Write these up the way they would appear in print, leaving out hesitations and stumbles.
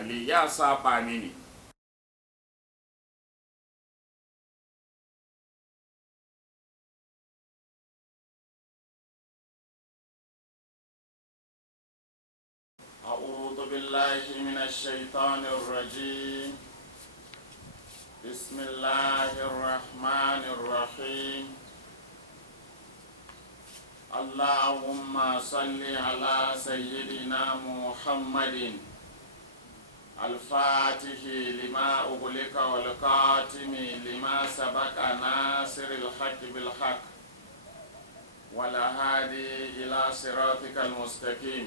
ali ya saba mini. أعوذ بالله من الشيطان الرجيم. بسم الله الرحمن الرحيم. اللهم صل على سيدنا محمد الفاتح لما أغلق والقاتم لما سبق ناصر الحق بالحق والهادي إلى صراطك المستقيم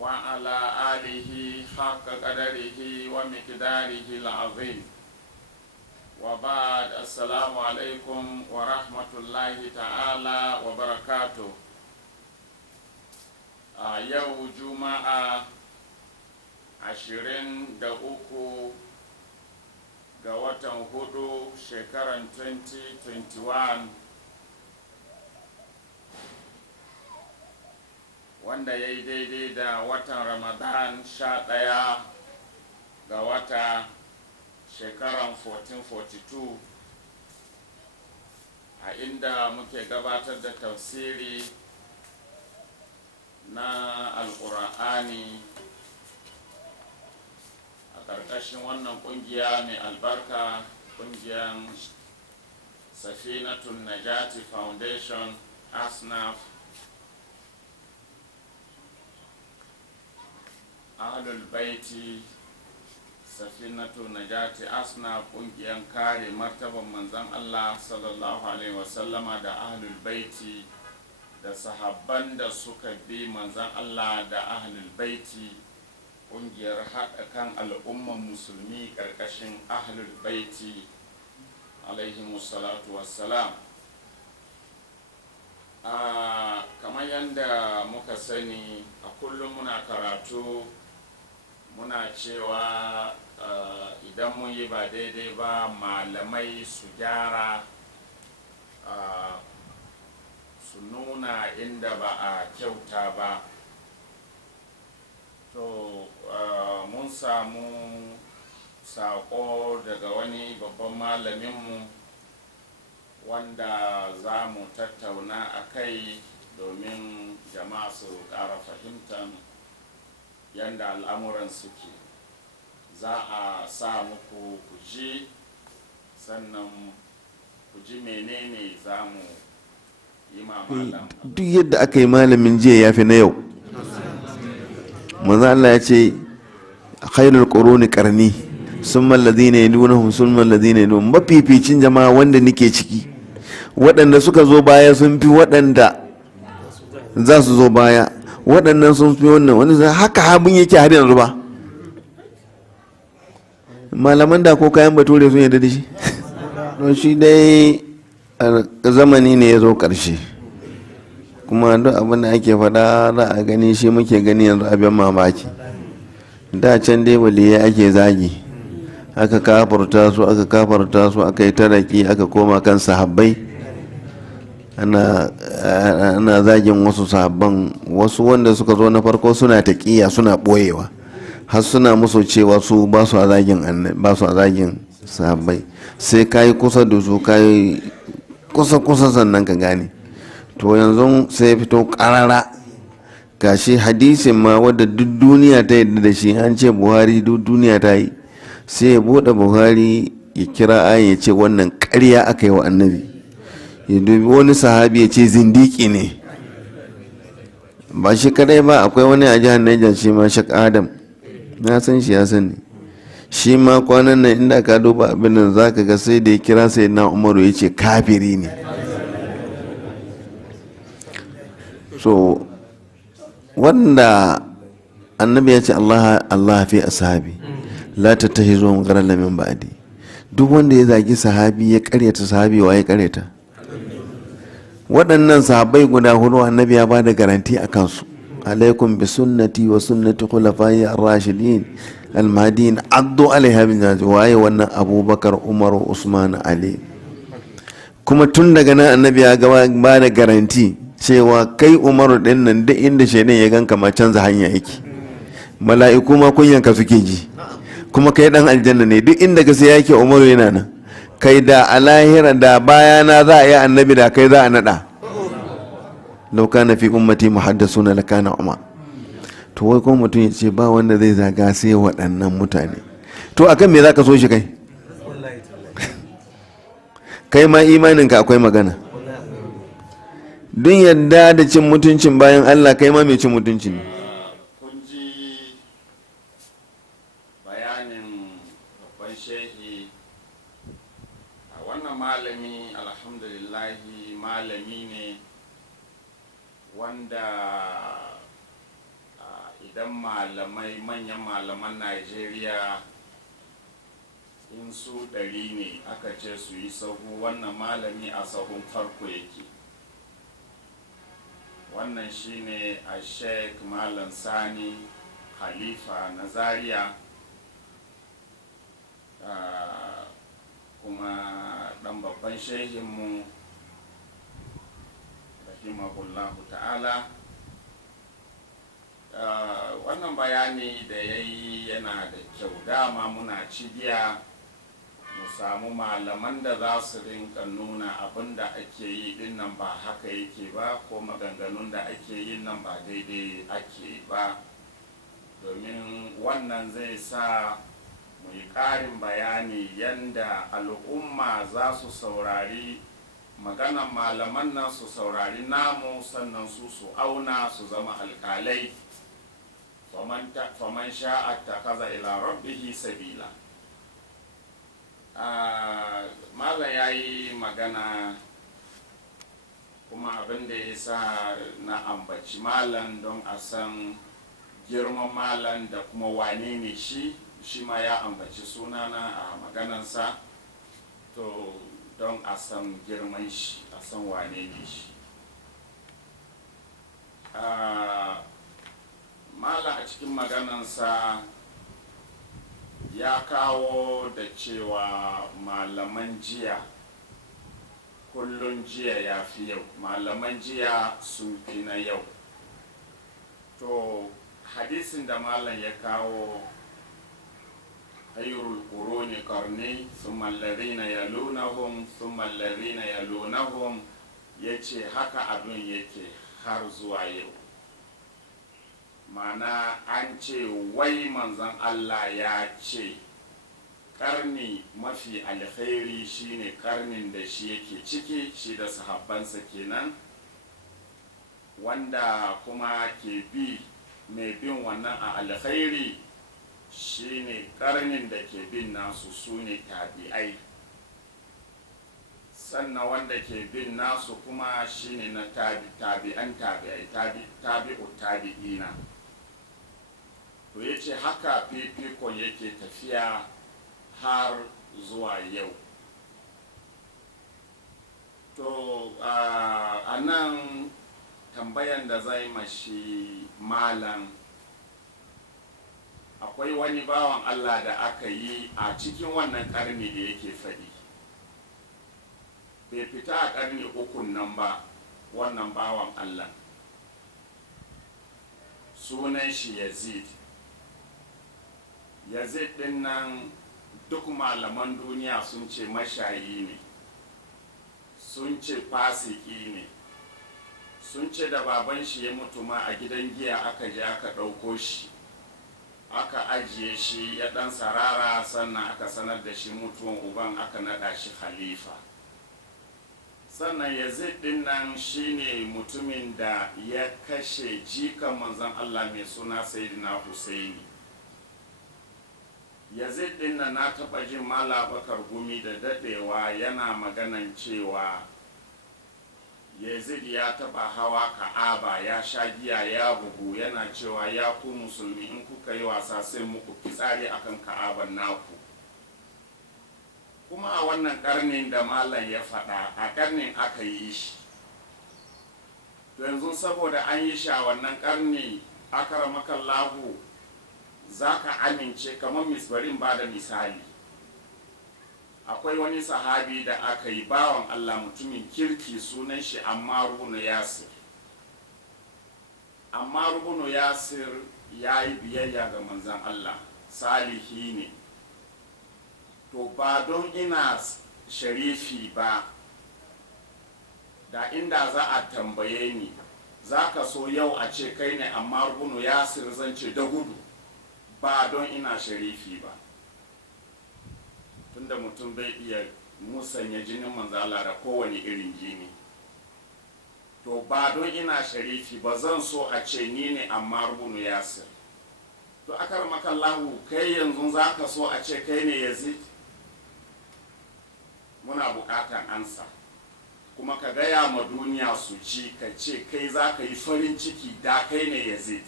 وعلى آله حق قدره ومقداره العظيم. وبعد السلام عليكم ورحمة الله تعالى وبركاته. يوم جمعة 23 ga watan hudu shekaran 2021 wanda ya yi daidai da watan Ramadan 11 ga wata shekaran 1442 a inda muke gabatar da tafsiri na alƙur'ani a ƙarƙashin wannan ƙungiya mai albarka, ƙungiyar Safinatun Najati Foundation asnaf ahlul baiti. Safinatu Najati asna kungiyar kare martaban manzon Allah sallallahu alaihi wasallama da ahlul baiti da sahabban da suka bi manzon Allah da ahlul baiti, kungiyar haɗa kan al'umman musulmi ƙarƙashin ahlul baiti alaihi musallatu wassalam. Kamar yadda muka sani a kullum muna karatu muna cewa idan mun yi ba daidai ba malamai su gyara, su nuna inda ba a kyauta ba. To mun samu saƙo daga wani babban malaminmu wanda za mu tattauna a kai domin jama'a su ƙara fahimtar yadda al'amuran suke. Za a sa muku ku ji, sannan ku ji menene za mu yi malam. Duk yadda aka yi malamin jiya ya fi na yau. Manzo Allah ya ce khairul quruni qarni summa alladhina yalunhum summa alladhina yalunhum, mafificin jama'a wanda nake ciki, waɗanda suka zo baya sun fi waɗanda za su zo baya, waɗannan sun fi wannan wani haka abin yake har yanzu ba. Malaman da ko kayan bature sun yarda da shi. Don shi dai zamani ne ya zo ƙarshe, kuma duk abin da ake faɗa za a gani shi muke gani yanzu abin mamaki. Da can dai waliyai ake zagi, aka kafarta su aka yi taraki aka koma kan sahabbai, ana zagin wasu sahabban, wasu wanda suka zo na farko suna taƙiya suna ɓoyewa, har suna musu cewa su ba su a zagin sahabbai, sai ka yi kusa da su, ka yi kusa sannan ka gane. To yanzu sai fito ƙarara gashi hadisin ma wadda duk duniya ta yadda da shi, an ce Buhari duk duniya ta yi, sai ya buɗe Buhari ya kira ayin ya ce wannan ƙarya aka yi wa annabi, ya dubi wani sahabi ya ce zindiki ne. Ba shi kadai ba, akwai wani a jihar Niger shi ma Shak Adam, na san shi ya sani, shi ma kwanan nan inda ka duba abin nan za ka ga sai da ya kira sai na Umaru ya ce kafiri ne. So wanda annabi ya ce Allah fi ashabi la tattahizu gharala min ba'di, duk wanda ya zagi sahabi ya karyata sahabi wa ya karyata. Waɗannan sahabbai guda hudu annabi ya bada garanti a kansu, alaikum bi sunnati wa sunnati khulafai ar-rashidin al-mahdiyyin addu alaiha bin nawajiz. Waye wannan? Abubakar, Umar, Usman, Ali. Kuma tun daga nan annabi ya ba da garanti cewa kai Umaru din nan duk inda shaidan ya ganka ma canza hanya yake, mala'iku ma kunyanka suke ji, kuma kai dan aljanna ne. Duk inda ka sai yake Umaru yana nan. Kai da a lahira da bayana za a yi annabi da kai za a nada. lau kana fi ummati muhaddasuna lakana Umar. To wai kuma mutum ya ce ba wanda zai zaga sai waɗannan mutane. To akan me za ka so shi kai? Kai ma imaninka akwai magana. Duk yadda da cin mutuncin bayan Allah, kai ma mai cin mutuncin ne. kun ji bayanin babban shehi a wannan malami. Alhamdulillahi, malami ne wanda idan malamai, manyan malaman Najeriya in su 100 ne aka ce su yi sahu, wannan malami a sahun farko yake. Wannan shine a Sheikh Malam Sani Khalifa na Zaria, kuma dan babban shehinmu rahimahullahu ta'ala. Wannan bayani da ya yi yana da kyau. Dama muna cibiya mu samu malaman da za su rinka nuna abin da ake yi din nan ba haka yake ba, ko maganganun da ake yin nan ba daidai ake ba, domin wannan zai sa mu yi ƙarin bayani yanda al'umma za su saurari maganan malaman nan, su saurari namu, sannan su auna, su zama alƙalai. faman sha'a takaza ila rabbihi sabila. Malam ya yi magana, kuma abin da ya sa na ambaci malam don a san girman malam da kuma wane ne shi ma ya ambaci sunana a maganansa, to don a san girman shi, a san wane ne shi. Malam a cikin maganansa ya kawo da cewa malaman jiya kullum jiya ya fi yau, malaman jiya sun fi na yau. To hadisin da malam ya kawo, khairul quruni qarni thumma alladhina yalunahum thumma alladhina yalunahum, yace haka abin yake har zuwa yau. Mana an ce wai manzon Allah ya ce karni mafi alkhairi shine karnin da shi yake ciki, shi da sahabbansa kenan, wanda kuma ke bi mai bin wannan a alkhairi shine karnin da ke bin nasu, su ne tabi'ai. Sannan wanda ke bin nasu kuma shine na tabi'an tabi'ai, tabi'u tabi'ina. To ya ce haka fifikon yake tafiya har zuwa yau. To a nan tambayan da zai mashi malam, akwai wani bawan Allah da aka yi a cikin wannan karni da yake faɗi, bai fita a karni 3 nan ba. Wannan bawan Allah sunan shi Yazid din nan duk malaman duniya sun ce mashayi ne, sun ce fasiki ne, sun ce da baban shi ya mutu ma a gidan giya aka je aka ɗauko shi aka ajiye shi ya ɗan sarara, sannan aka sanar da shi mutuwan uban, aka naɗa shi khalifa. Sannan Yazid din nan shine mutumin da ya kashe jikan manzon Allah mai suna Sayyidina Husaini. Yazid din nan na taɓa jin Malam Bakar Gumi da daɗewa yana maganan cewa Yazid ya taɓa hawa Ka'aba, ya sha giya, ya bugu, yana cewa ya ku musulmi in kuka yi wasa sai muku fitsari akan Ka'aban naku. Kuma a wannan karnin da malam ya faɗa, a karnin aka yi shi. To yanzu saboda an yi shi a wannan karni, akramakallahu, za ka amince, kamar misbarin ba da misali, akwai wani sahabi da aka yi, bawan Allah mutumin kirki, sunan shi Ammar ibn Yasir. Ammar ibn Yasir ya yi biyayya ga manzan Allah, salihi ne, to ba don ina sharifi ba, da inda za a tambaye ni za ka so yau a ce kai ne Ammar bin Yasir, zan ce da gudu, ba don ina sharifi ba. Tunda mutum bai iya musanya jinin manzan Allah da kowane irin jini, to ba don ina sharifi ba zan so a ce ni ne Ammar bin Yasir. To akarmakallahu, kai yanzu za ka so a ce kai ne Yazid? Muna bukatan ansa, kuma ka gaya ma duniya su ji, ka ce kai za ka yi farin ciki da kai ne Yazid.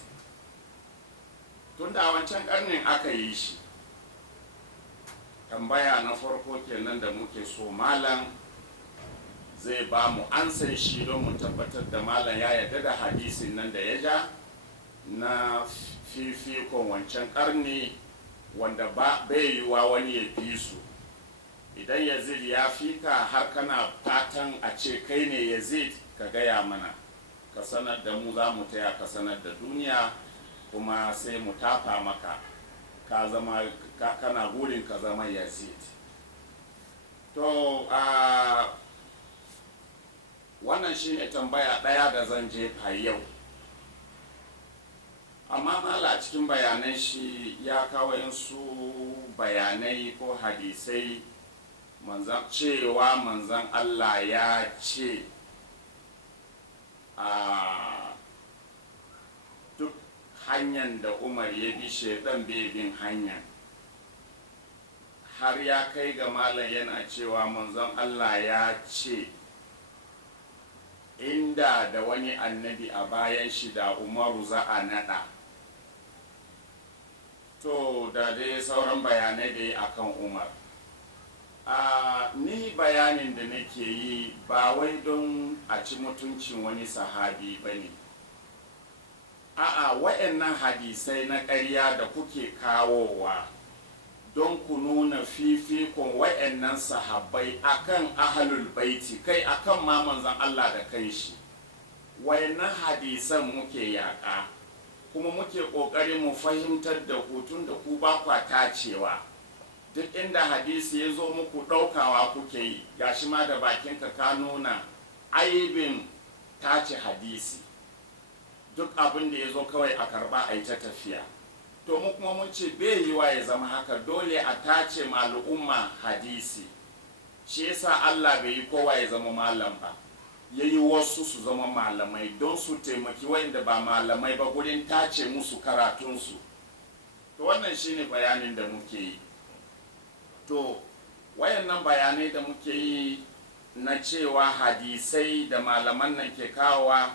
Tun da wancan karnin aka yi shi. Tambaya na farko kenan da muke so malam zai ba mu ansan shi, don mu tabbatar da malam ya yarda da hadisin nan da ya ja na fifikon wancan karni, wanda bai yiwa wani ya fi su. Idan Yazid ya fika har kana fatan a ce kai ne Yazid, ka gaya mana, ka sanar da mu, za mu taya ka sanar da duniya, kuma sai mu tafa maka, ka zama kana burin ka zama Yazid. To wannan shine tambaya ɗaya da zan jefa yau. Amma mala cikin bayanan shi ya kawo su bayanai ko hadisai cewa manzan Allah ya ce duk hanyar da Umar ya bi shaidan bai bin hanyar, har ya kai ga malam yana cewa manzon Allah ya ce inda da wani annabi a bayan shi da Umaru za a nada. To da dai sauran bayanai da yi akan Umar. Ni bayanin da nake yi ba wai don a ci mutuncin wani sahabi ba ne. Wa'annan hadisai na ƙarya da kuke kawowa don ku nuna fifikon wa'annan sahabbai akan ahlul baiti, kai akan ma manzon Allah da kanshi. Wa'annan hadisan muke yaƙa, kuma muke ƙoƙarin mu fahimtar da hutun da ku ba kwa tacewa. Duk inda hadisi ya zo muku ɗaukawa kuke yi, gashi ma da bakinka ka nuna aibin tace hadisi. Duk abin da ya zo kawai a karɓa a yi ta tafiya. To mu kuma mun ce bai yiwa ya zama haka, dole a tace ma al'umma hadisi. Shi yasa Allah bai yi kowa ya zama malam ba, ya yi wasu su zama malamai don su taimaki wanda ba malamai ba gurin tace musu karatunsu. To wannan shine bayanin da muke yi. To wayannan bayanai da muke yi na cewa hadisai da malaman nan ke kawowa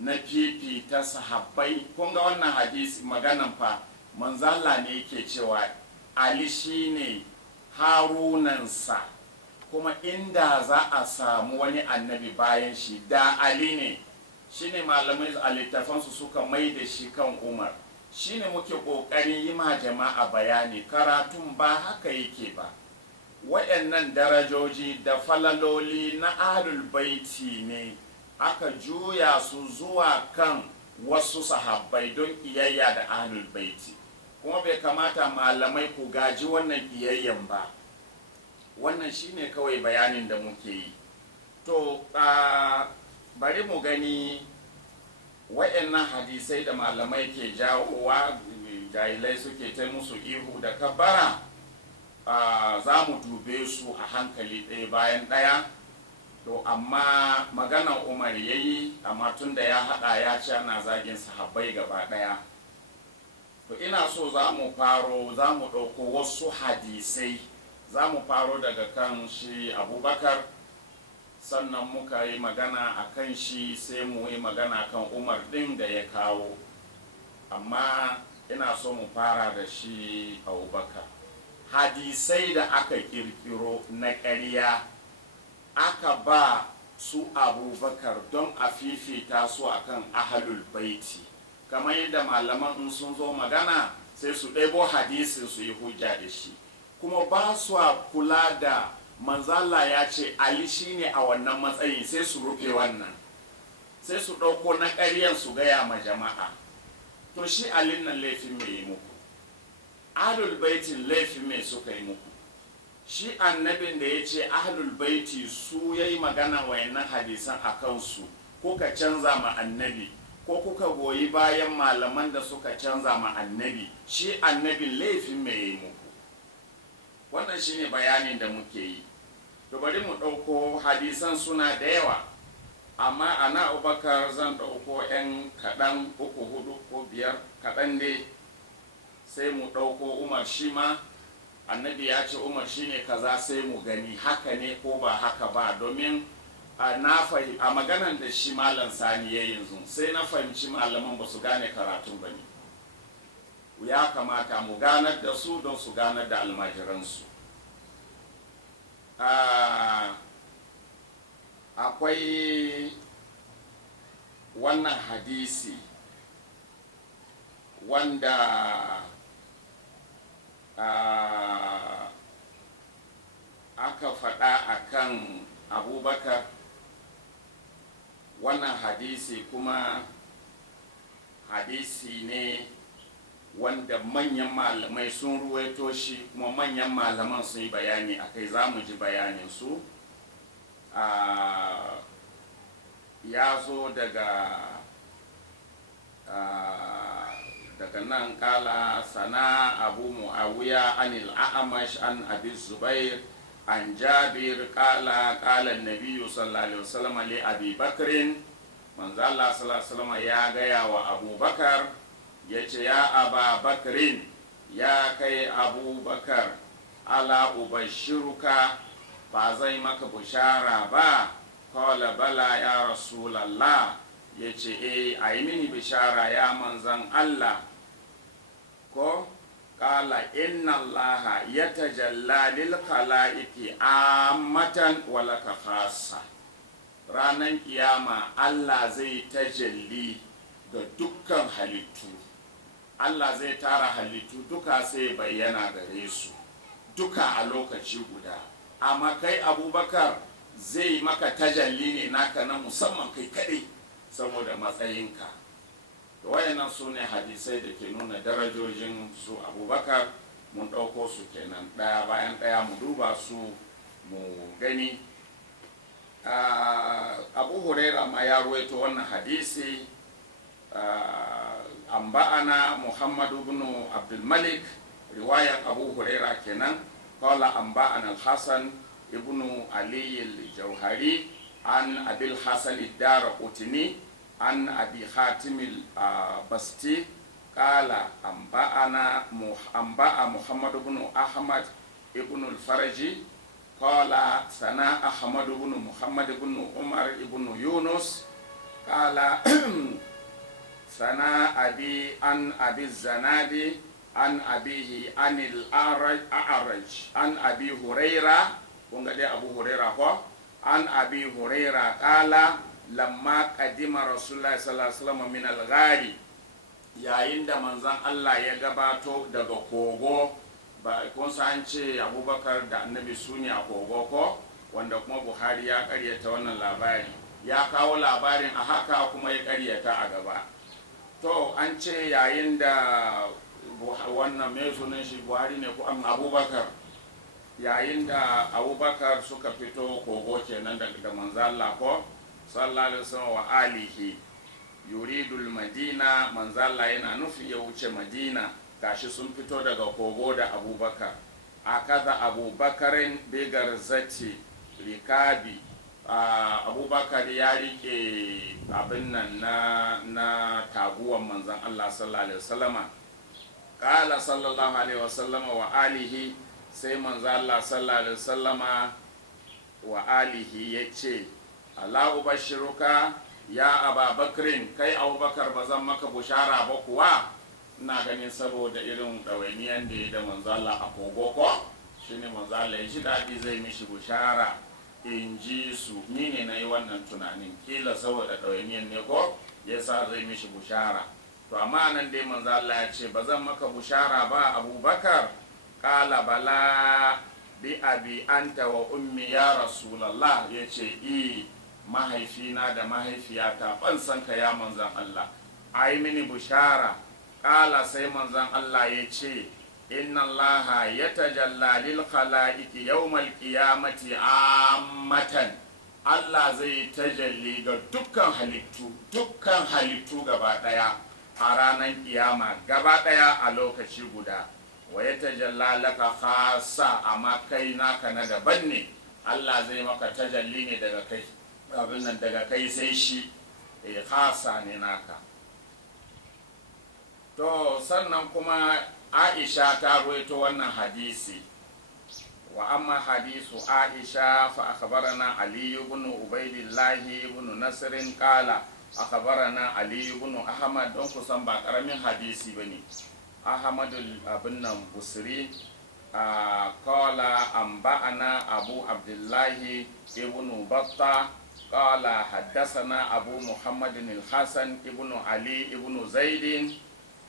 na fifita sahabbai, kun ga wannan hadisi maganan fa manzala ne yake cewa Ali shine harunansa, kuma inda za a samu wani annabi bayan shi da Ali ne. Shine malamai a littafansu suka mai da shi kan Umar. Shine muke ƙoƙarin yi ma jama'a bayani, karatun ba haka yake ba. Waɗannan darajoji da falaloli na ahlul baiti ne aka juya su zuwa kan wasu sahabbai don ƙiyayya da ahlul baiti, kuma bai kamata malamai ku gaji wannan ƙiyayyan ba. Wannan shine kawai bayanin da muke yi. To bari mu gani wa'annan hadisai da malamai ke jawowa, jahilai suke ta musu ihu da kabbara, za mu dube su a hankali ɗaya bayan ɗaya. To amma maganar Umar ya yi, amma tun da ya haɗa ya ce ana zagin sahabbai gaba ɗaya. To ina so za mu ɗauko wasu hadisai, za mu faro daga kan shi Abubakar, sannan muka yi magana a kan shi, sai mu yi magana kan Umar ɗin da ya kawo. Amma ina so mu fara da shi Abubakar. Hadisai da aka kirkiro na ƙarya aka ba su Abubakar don a fifita su akan ahlul baiti, kamar yadda malaman in sun zo magana sai su ɗebo hadisin su yi hujja da shi, kuma ba su kula da manzala ya ce Ali shine a wannan matsayin, sai su rufe wannan, sai su ɗauko na ƙaryan su gaya ma jama'a. to shi alin nan laifin me yi muku, ahlul baitin laifin me suka yi muku? Shi annabin da ya ce ahlul baiti su ya yi magana wayannan hadisan a kansu, kuka canza ma annabi ko kuka goyi bayan malaman da suka canza ma annabi, shi annabin laifin me yi muku? Wannan shine bayanin da muke yi. To bari mu ɗauko hadisan suna da yawa, amma ana Abubakar zan ɗauko 'yan kaɗan 3, 4 ko 5 kaɗan dai, sai mu ɗauko Umar shi ma annabi ya ce Umar shine kaza, sai mu gani haka ne ko ba haka ba, domin a maganan da shi malam Sani ya yanzu sai na fahimci malaman ba su gane karatun ba ne. Ya kamata mu ganar da su don su ganar da almajiransu. Akwai wannan hadisi wanda aka faɗa akan Abubakar. Wannan hadisi kuma hadisi ne wanda manyan malamai sun ruwaito shi, kuma manyan malaman sun yi bayani a kai, za mu ji bayanin su. Ya zo daga nan, kala sana Abu Muawiya anil A'mash an Abi Zubair an Jabir kala Nabiyyu sallallahu alaihi wasallam li Abi Bakrin, manzo Allah sallallahu alaihi wasallam ya gaya wa Abubakar, ya ce ya Aba Bakrin, ya kai Abubakar, ala ubashiruka, ba zai maka bushara ba? Kala bala ya Rasulallah, ya ce a yi mini bishara ya manzan Allah. Ko kala inna Allah ya tajalla lil khalaiqi ammatan wa laka khassa, ranan kiyama Allah zai tajalli ga dukkan halittu. Allah zai tara halittu duka sai bayyana gare su duka a lokaci guda, amma kai Abubakar zai maka tajalli ne naka na musamman kai kadai saboda matsayinka. Da wayannan su ne hadisai da ke nuna darajojin su Abubakar. Mun ɗauko su kenan ɗaya bayan ɗaya, mu duba su mu gani. Abu Huraira ma ya ruwaito wannan hadisi. Amba'ana Muhammad ibn Abdul Malik, riwayar Abu Huraira kenan. Qala amba'ana al-Hasan ibn Ali al-Jauhari an Abil Hasan ad-Darqutni an Abi Hatim al-Basti qala amba'ana Muhammad ibn Ahmad ibn al-Faraji qala sana Ahmad ibn Muhammad ibn Umar ibn Yunus qala sana abi an Abi Zanadi an abihi anil a'raj an Abi Huraira, kun ga dai Abu Huraira ko, an Abi Huraira qala lamma qadima Rasulullah sallallahu alaihi wasallam min al-ghari, yayin da manzon Allah ya gabato daga kogo. Ba kun san ce Abubakar da Annabi sune a kogo ko, wanda kuma Buhari ya karyata wannan labari, ya kawo labarin a haka kuma ya karyata a gaba. To an ce yayin da wannan mai sunan shi Buhari ne ko Abubakar, yayin da Abubakar suka fito kogo kenan daga manzo Allah ko sallallahu alaihi wasallam wa alihi yuridul madina, manzo Allah yana nufi ya wuce Madina, gashi sun fito daga kogo da Abubakar. Akaza Abubakarin bigar zati rikabi, Abubakar ya rike abin nan na taguwan manzon Allah sallallahu alaihi wasallama. Qala sallallahu alaihi wasallama wa alihi, sai manzo Allah sallallahu alaihi wasallama wa alihi yace ala ubashiruka ya Aba Bakrin, kai Abubakar ba zan maka bushara ba kuwa? Ina ganin saboda irin ɗawainiyan da ya da manzo Allah a kogo ko, shine manzo Allah ya ji daɗi zai mishi bushara. In ji su, ni ne na yi wannan tunanin, kila saboda ɗawainiyan ne ko yasa zai mishi bushara. To amma nan dai manzo Allah ya ce ba zan maka bushara ba Abubakar. Qala bala bi abi anta wa ummi ya Rasulallah, ya ce mahaifina da mahaifiyata ban san ka ya manzan Allah, ai mini bushara ƙala sai manzon Allah ya ce inna allaha yatajalla lil khalaiqi yawmal qiyamati ammatan. Allah zai tajalli ga dukkan halittu gaba daya a ranar kiyama gaba daya a lokaci guda. Wa yatajalla laka khassa, amma kai naka na daban ne. Allah zai maka tajalli ne daga kai, abin nan daga kai sai shi, khassa ne naka. To sannan kuma Aisha ta ruwaito wannan hadisi. Wa amma hadisu Aisha fa akhbarana Ali ibn Ubaydillah ibn Nasr qala akhbarana Ali ibn Ahmad, don kusan ba karamin hadisi bane. Ahmad ibn Busri qala anba'ana Abu Abdullah ibn Battah qala haddathana Abu Muhammad al-Hasan ibn Ali ibn Zaid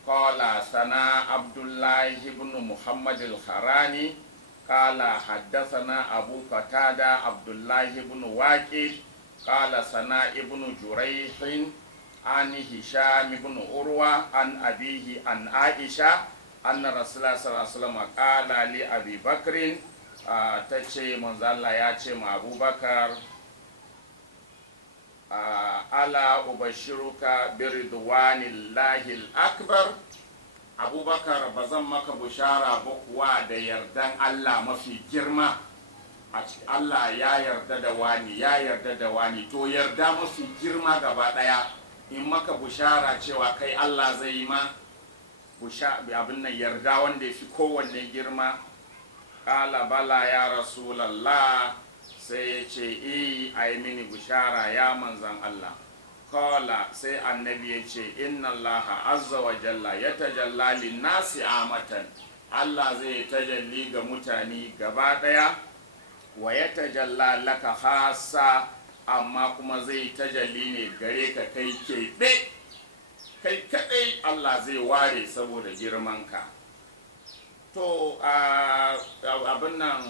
qala sana Abdullah ibn Muhammad al-Kharani qala haddathana Abu Qatada Abdullah ibn Waqid qala sana ibn Jurayh an Hisham ibn Urwa an abihi an Aisha anna Rasulullah sallallahu alaihi wasallam qala li Abi Bakr, tace manzo Allah ya ce ma Abubakar ala ubashiruka biridwanillahi al-akbar. Abubakar, bazan maka bushara ba kuwa da yardan Allah mafi girma. Allah ya yarda da wani, ya yarda da wani, to yarda mafi girma gaba daya in maka bushara cewa kai Allah zai yi ma abin nan yarda wanda ya fi kowanne girma. Kala bala ya Rasulallah, sai ya ce a yi mini bushara ya manzan Allah. Kala sai annabi ya ce inna Allah azza wa jalla ya tajalla linnasi amatan. Allah zai tajalli ga mutane gaba daya, wa ya tajalla laka khassa, amma kuma zai tajalli ne gare ka kai keɓe, kai kadai Allah zai ware saboda girmanka. To abin nan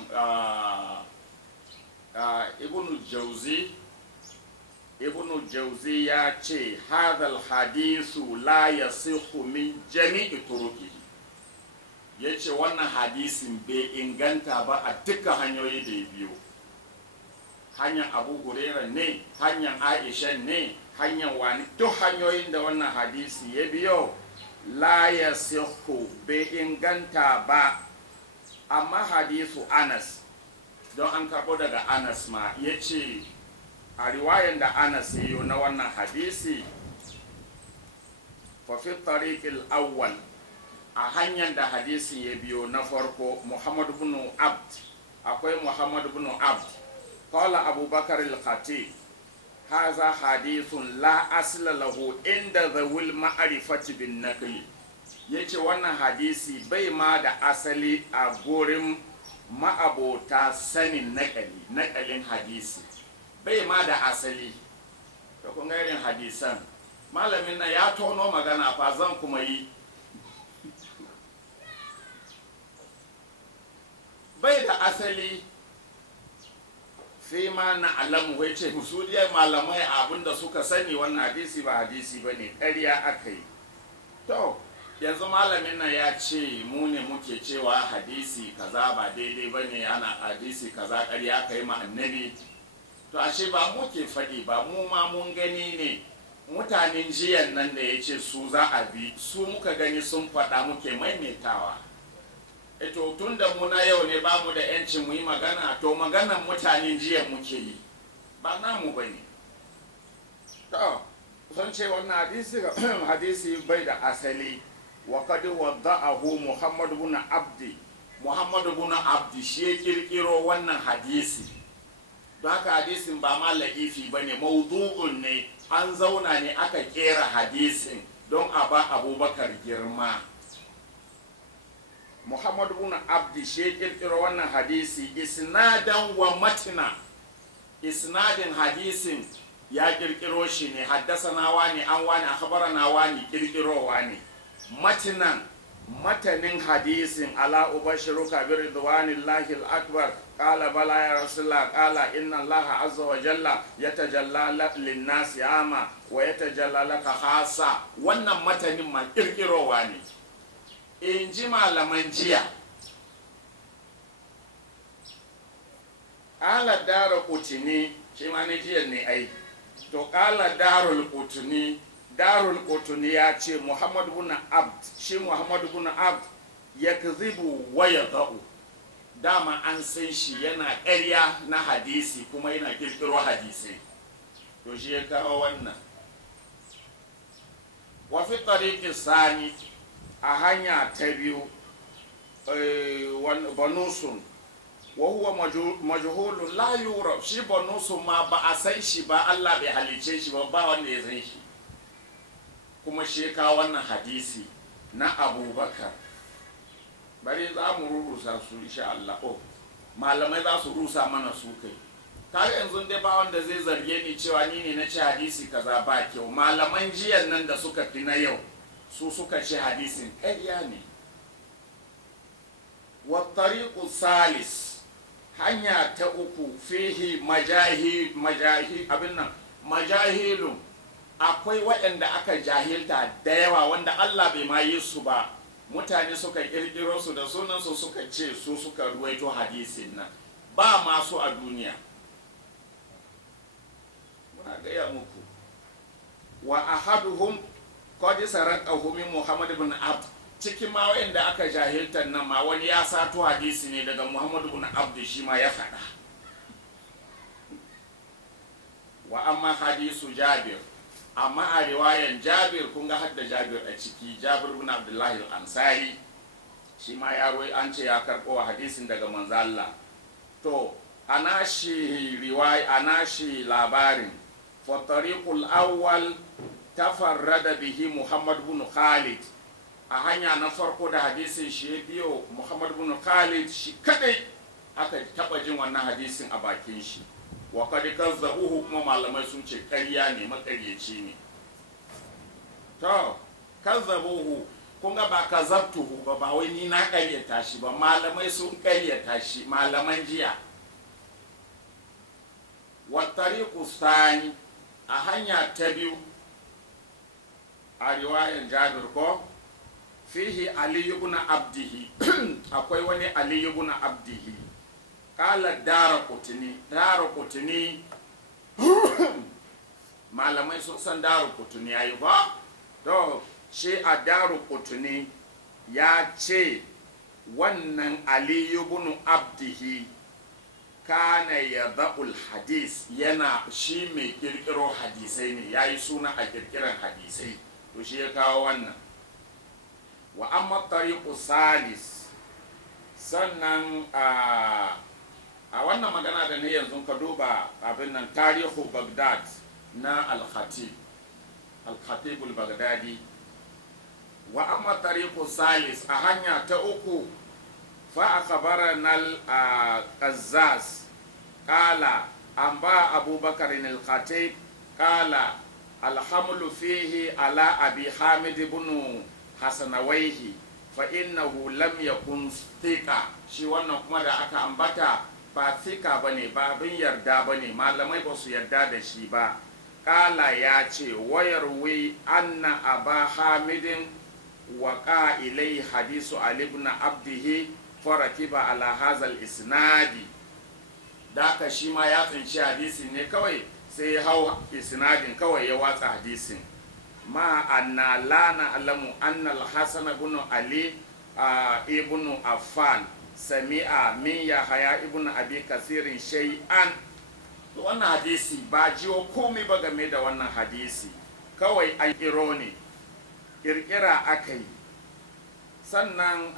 ibnu jauzi ya ce hadal hadisu la yasihu min jami'i turuqihi. Ya ce wannan hadisin bai inganta ba a duka hanyoyi da ya biyo. Hanyar Abu Hurairah ne, hanyar Aisha ne, hanyar wani, duk hanyoyin da wannan hadisi ya biyo la yasihu bai inganta ba. Amma hadisu Anas, don an karɓo daga Anas ma ya ce a riwayan da Anas ya yi na wannan hadisi, fa fi tariqil awwal, a hanyar da hadisi ya biyo na farko, Muhammad ibn Abd, akwai Muhammad ibn Abd. Qala Abubakar al-Khatib haza hadithun la asla lahu inda zawil ma'rifati bin naqli. Yace wannan hadisi bai ma da asali a gurin ma'abota sanin naƙalin hadisi, bai ma da asali. Da kun irin hadisan malamin na ya tono magana fa zan kuma yi, bai da asali. Sai ma na alamu wai ce musu dai malamai abinda suka sani wannan hadisi ba hadisi ba ne, ƙarya aka yi. To yanzu malamin nan ya ce mu ne muke cewa hadisi kaza ba daidai ba ne, ana hadisi kaza ƙarya aka yi ma annabi. To ashe ba muke faɗi ba, mu ma mun gani ne. Mutanen jiyan nan da ya ce su za a bi, su muka gani sun faɗa, muke maimaitawa. Eto tun da mu na yau ne ba mu da yanci mu yi magana, to maganan mutanen jiya muke yi, ba namu ba ne. To sun ce wannan hadisi bai da asali. Wa qad wadda'ahu Muhammad ibn Abdi. Muhammad ibn Abdi shi ya kirkiro wannan hadisi. Don haka hadisin ba ma la'ifi ba ne, mawdu'un ne, an zauna ne aka kera hadisin don a ba Abubakar girma. Muhammad ibn Abdi shi ya kirkiro wannan hadisi isnadan wa matina. Isnadin hadisin ya kirkiro shi ne, haddasana wani an wani akhbarana wani kirkirowa ne. Matinan matanin hadisin ala ubashiruka bi ridwanillahi al-akbar qala bala ya rasulullah qala inna allaha azza wa jalla yatajalla lin-nasi ama wa yatajalla laka khassa. Wannan matanin ma kirkirowa ne in ji malaman jiya. Qala daru qutni shi ma ne jiya ne ai to qala darul qutni ya ce Muhammad ibn Abd, shi Muhammad ibn Abd ya kazibu wa ya za'u, dama an san shi yana ƙarya na hadisi kuma yana kirkiro hadisi, to shi ya kawo wannan. Wafi tariqi sani, a hanya ta biyu, banusun wa huwa majhulun la yurab, shi banusun ma ba a san shi ba, Allah bai halice shi ba wanda ya san shi. Kuma shi ka wannan hadisi na Abubakar, bari za mu rurusa su insha Allah. Malamai za su rusa mana su kai. Kaga yanzu dai ba wanda zai zarge ni cewa ni ne na ci hadisi kaza ba kyau. Malaman jiyan nan da suka fi na yau su suka ci hadisin ƙarya ne. Wa tariqu salis, hanya ta uku, fihi majahilun, akwai waɗanda aka jahilta da yawa wanda Allah bai ma yi su ba, mutane suka ƙirƙiro su da sunansu suka ce su suka ruwaito hadisin nan, ba masu a duniya. Muna gaya muku, wa ahaduhum qad saraqahu min Muhammad ibn Abd, cikin ma waɗanda aka jahilta nan ma wani ya sato hadisi ne daga Muhammad ibn Abd, shi ma ya faɗa. Wa amma hadisu Jabir, amma a riwayan Jabir, kun ga hadda Jabir a ciki, Jabir ibn Abdullahi al-Ansari, shi ma ya an ce ya karɓo hadisin daga manzo Allah. To ana shi riwaya, ana shi labarin, fa tariqul awwal tafarrada bihi Muhammad ibn Khalid, a hanya na farko da hadisin shi ya biyo Muhammad ibn Khalid, shi kadai aka taba jin wannan hadisin a bakin shi. Wa qad kazzabuhu, kuma malamai sun ce ƙarya ne, makaryaci ne. To kazzabuhu, kun ga ba kazabtuhu ba wai ni na ƙaryata shi ba, malamai sun ƙaryata shi, malaman jiya. Wa tariqu sani, a hanya ta biyu a riwayan Jabir ko, fihi Ali ibn Abdihi, akwai wani Ali ibn Abdihi. Kala Daraqutni malamai sun san Daraqutni yayi ba, to shi a Daraqutni ya ce wannan Ali ibn Abdihi kana yadhul hadis, yana shi mai kirkiro hadisai ne, yayi suna a kirkiran hadisai, to shi ya kawo wannan. Wa amma tariqu salis, sannan a wannan magana da ne yanzu ka duba abin nan tarihu Baghdad na al-Khatib al-Baghdadi. Wa amma tariqu salis, a hanya ta uku, fa akhbarana al-Qazzaz qala amba Abubakar al-Khatib qala al-hamlu fihi ala Abi Hamid ibn Hasanawaihi fa innahu lam yakun thiqa, shi wannan kuma da aka ambata ba thika bane, ba bin yarda bane, malamai ba su yarda da shi ba. Kala ya ce wayarwi anna Aba Hamidin waqa ilai hadisu Ali ibn Abdihi farakiba ala hazal isnadi, da ka shi ma ya tsinci hadisi ne kawai sai ya hau isnadin kawai ya watsa hadisin. Ma anna la na'lamu anna al-Hasan ibn Ali ibn Affan sami'a min Yahya ibn Abi Kasirin shay'an. To wannan hadisi ba jiwo komai ba game da wannan hadisi, kawai an kiro ne, kirkira akai. Sannan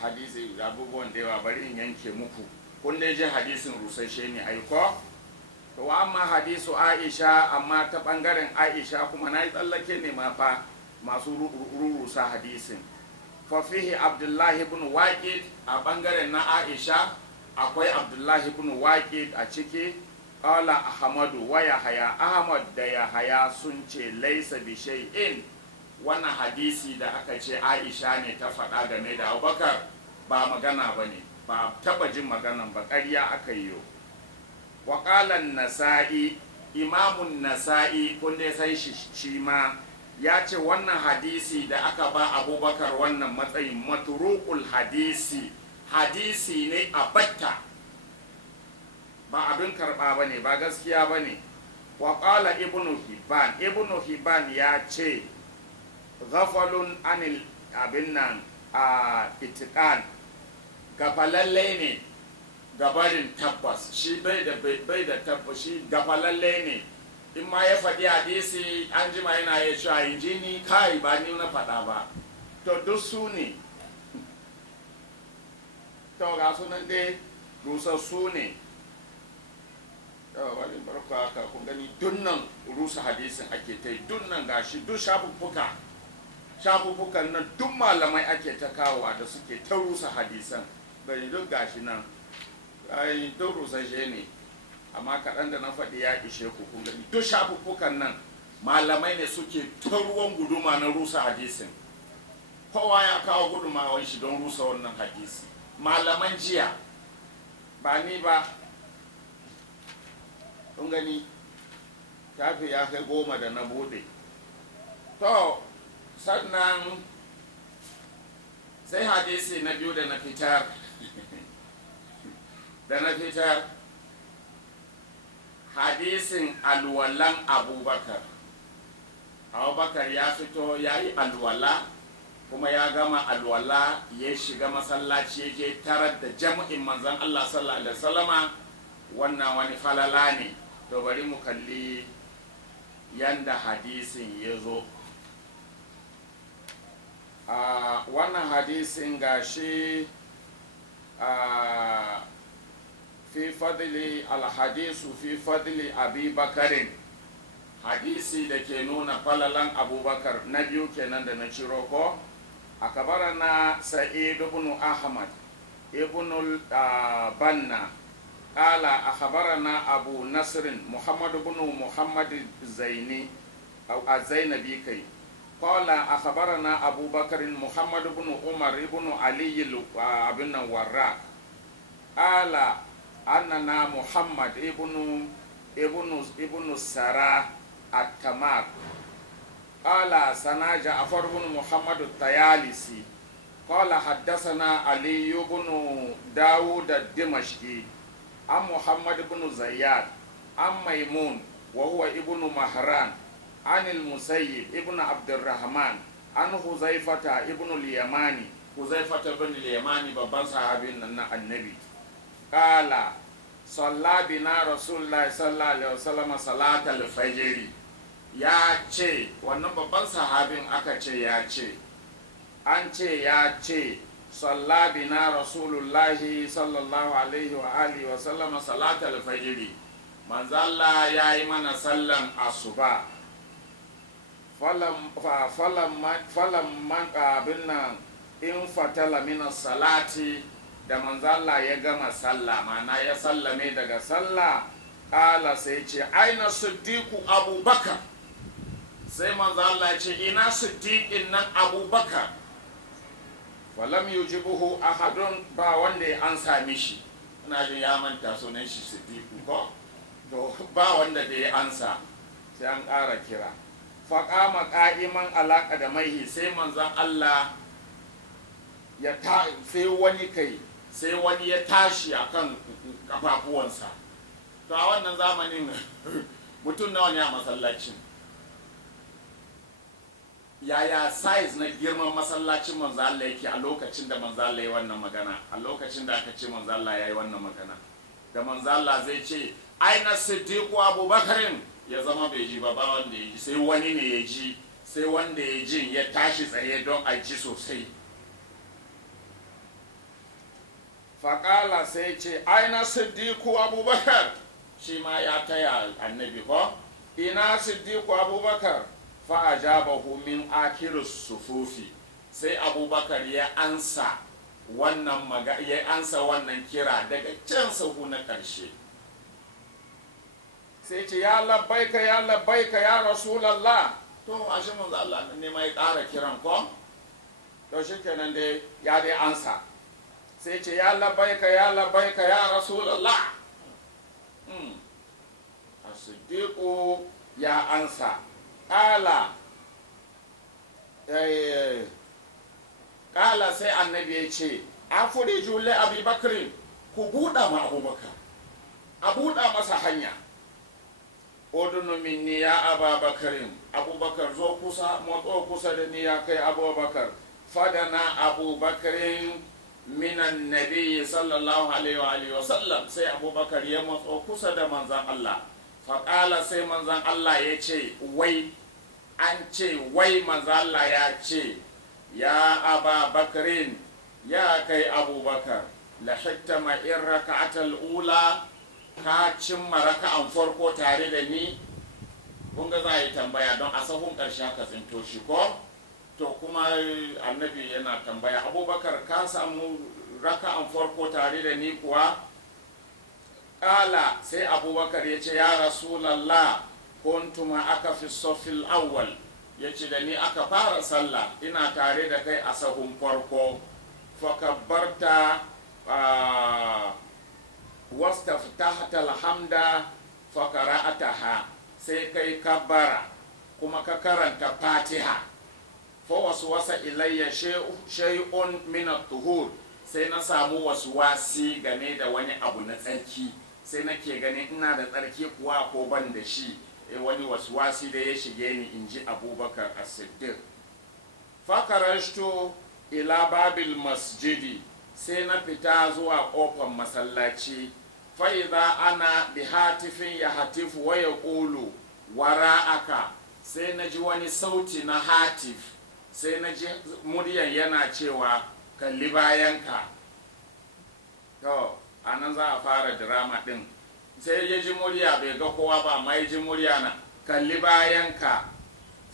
hadisi abubuwan da yawa, bari in yanke muku, kun dai ji hadisin rusashe ne aiko. To amma hadisu Aisha, amma ta bangaren Aisha kuma na yi tsallake ne ma fa masu rurusa hadisin. Fa fihi Abdullahi ibn Waqid, a bangaren na Aisha akwai Abdullahi ibn Waqid a ciki. Qala Ahmadu wa Yahya, Ahmad da Yahya sun ce laisa bi shay'in wannan hadisi da aka ce Aisha ne ta faɗa game da Abubakar ba magana ba ne, ba taɓa jin maganan ba, ƙarya aka yi. Waƙalan Nasa'i, imamun Nasa'i kun dai san shi ma ya ce wannan hadisi da aka ba Abubakar wannan matsayin maturukul hadisi, hadisi ne a batta, ba abin karɓa ba ne, ba gaskiya ba ne. Waƙala ibnu Hibban ya ce ghafalun anil abin nan a itiqan, gafalalle ne gabarin tabbas, shi bai da tabbas, shi gafalalle ne. In ma ya faɗi hadisi an jima yana ya cewa inji ni kai ba ni na faɗa ba, to duk su ne, to ga sunan dai rusassu ne. Wani barka haka kun gani dunnan rusa hadisin ake ta yi, dunnan gashi duk shafuffukan nan duk malamai ake ta kawowa da suke ta rusa hadisan, bai duk gashi nan ai duk rusashe ne, amma kaɗan da na faɗi ya ishe ku. Kun gani duk shafuffukan nan malamai ne suke ta ruwan guduma na rusa hadisin, kowa ya kawo gudumawar shi don rusa wannan hadisi, malaman jiya ba ni ba. Kun gani shafi ya kai 10 da na bude. To sannan sai hadisi na biyu da na fitar hadisin alwalan Abubakar ya fito ya yi alwala, kuma ya gama alwala ya shiga masallaci ya je tarar da jami'in manzon Allah sallallahu alaihi wasallama. Wannan wani falala ne. To bari mu kalli yanda hadisin ya zo. Wannan hadisin gashi fi fadli alhadisu fi fadli Abi Bakarin, hadisi da ke nuna falalan Abubakar na biyu kenan da na ciro ko. Akabarana Sa'id ibn Ahmad ibn Banna qala akhbarana Abu Nasr Muhammad ibn Muhammad Zaini aw Az-Zainabi kai qala akhbarana Abu Bakr Muhammad ibn Umar ibn Ali ibn Warraq qala annana Muhammad ibn Sara at-Tamar qala sana Ja'far ibn Muhammad at-Tayalisi qala haddathana Ali ibn Dawud ad-Dimashqi عن محمد بن زياد عن ميمون وهو ابن مهران عن المسيب ابن عبد الرحمن عن حذيفة ابن اليماني حذيفة بن اليماني بابن صحابي النبي قال صلى بنا رسول الله صلى الله عليه وسلم صلاة الفجر ya ce wannan babban sahabin aka ce ya ce an ce ya ce صلى بنا رسول الله صلى الله عليه وآله وسلم صلاة الفجر من زال يا إيمان سلم الصبح فلما قابلنا إن فتل من الصلاة da manzo Allah ya gama sallah, mana ya sallame daga sallah, ƙala sai ce aina siddiqu Abubakar, sai manzo Allah ya ce ina siddiqin nan Abubakar. Walam yujibuhu ahadun, ba wanda ya ansa mishi. Ina jin ya manta sunan shi Siddiqu ko, to ba wanda da ya ansa, sai an ƙara kira. Faqama qa'iman ala qadamaihi, sai manzon Allah ya sai wani ya tashi akan kafafuwansa. To a wannan zamanin mutum nawa ne a masallacin? Yaya size na girman masallacin manzo Allah yake a lokacin da manzo Allah ya yi wannan magana, a lokacin da aka ce manzo Allah ya yi wannan magana, da manzo Allah zai ce aina siddiqu Abubakarin, ya zama bai ji ba wanda ya ji, sai wani ne ya ji, sai wanda ya ji ya tashi tsaye don a ji sosai. Faƙala sai ce aina siddiqu Abubakar, shi ma ya taya annabi ko, ina siddiqu Abubakar. Fa'ajabahu min akirus sufufi, sai Abubakar ya ansa wannan kira daga can sahu na ƙarshe. Sai ce ya labbaika ya Rasulallah, to ashe manzo Allah ne mai ƙara kiran ko to shikenan dai ya dai ansa sai ce ya labbaika ya rasulullah as-siddiqu ya ansa ƙala sai annabi ya ce afuriju li abi bakrin ku buɗa ma abubakar a buɗa masa hanya udunu minni ya ababakarin abubakar zo kusa matso kusa da ni ya kai abubakar fadana abubakarin minan nabi sallallahu alaihi wa sallam sai abubakar ya matso kusa da manzan Allah faƙala sai manzan Allah ya ce wai an ce wai manzan Allah ya ce ya ababakarin ya kai abubakar lahitta ma'in raka'atal ula ka cimma raka'an farko tare da ni kun ga za a yi tambaya don a sahun ƙarshe ka tsinto shi ko to kuma annabi yana tambaya abubakar ka samu raka'an farko tare da ni kuwa ƙala sai abubakar ya ce ya rasulallah kuntuma aka fi sofil awwal ya ce da ni aka fara sallah ina tare da kai a sahun farko fakabbarta wastaftahta alhamda fakara'ataha sai kai kabbara kuma ka karanta fatiha fa waswasa ilayya shay'un min at-tuhur sai na samu waswasi game da wani abu na tsarki sai nake ganin ina da tsarki kuwa ko ban da shi wani waswasi da ya shige ni inji abubakar as-siddiq fakarashtu ila babil masjidi sai na fita zuwa kofar masallaci fa'iza ana bi hatifin ya hatifu wa ya ƙulu wara'aka sai na ji wani sauti na hatif sai na ji muryan yana cewa kalli bayanka to anan za a fara drama din sai ya ji murya bai ga kowa ba amma ya ji murya na kalli bayanka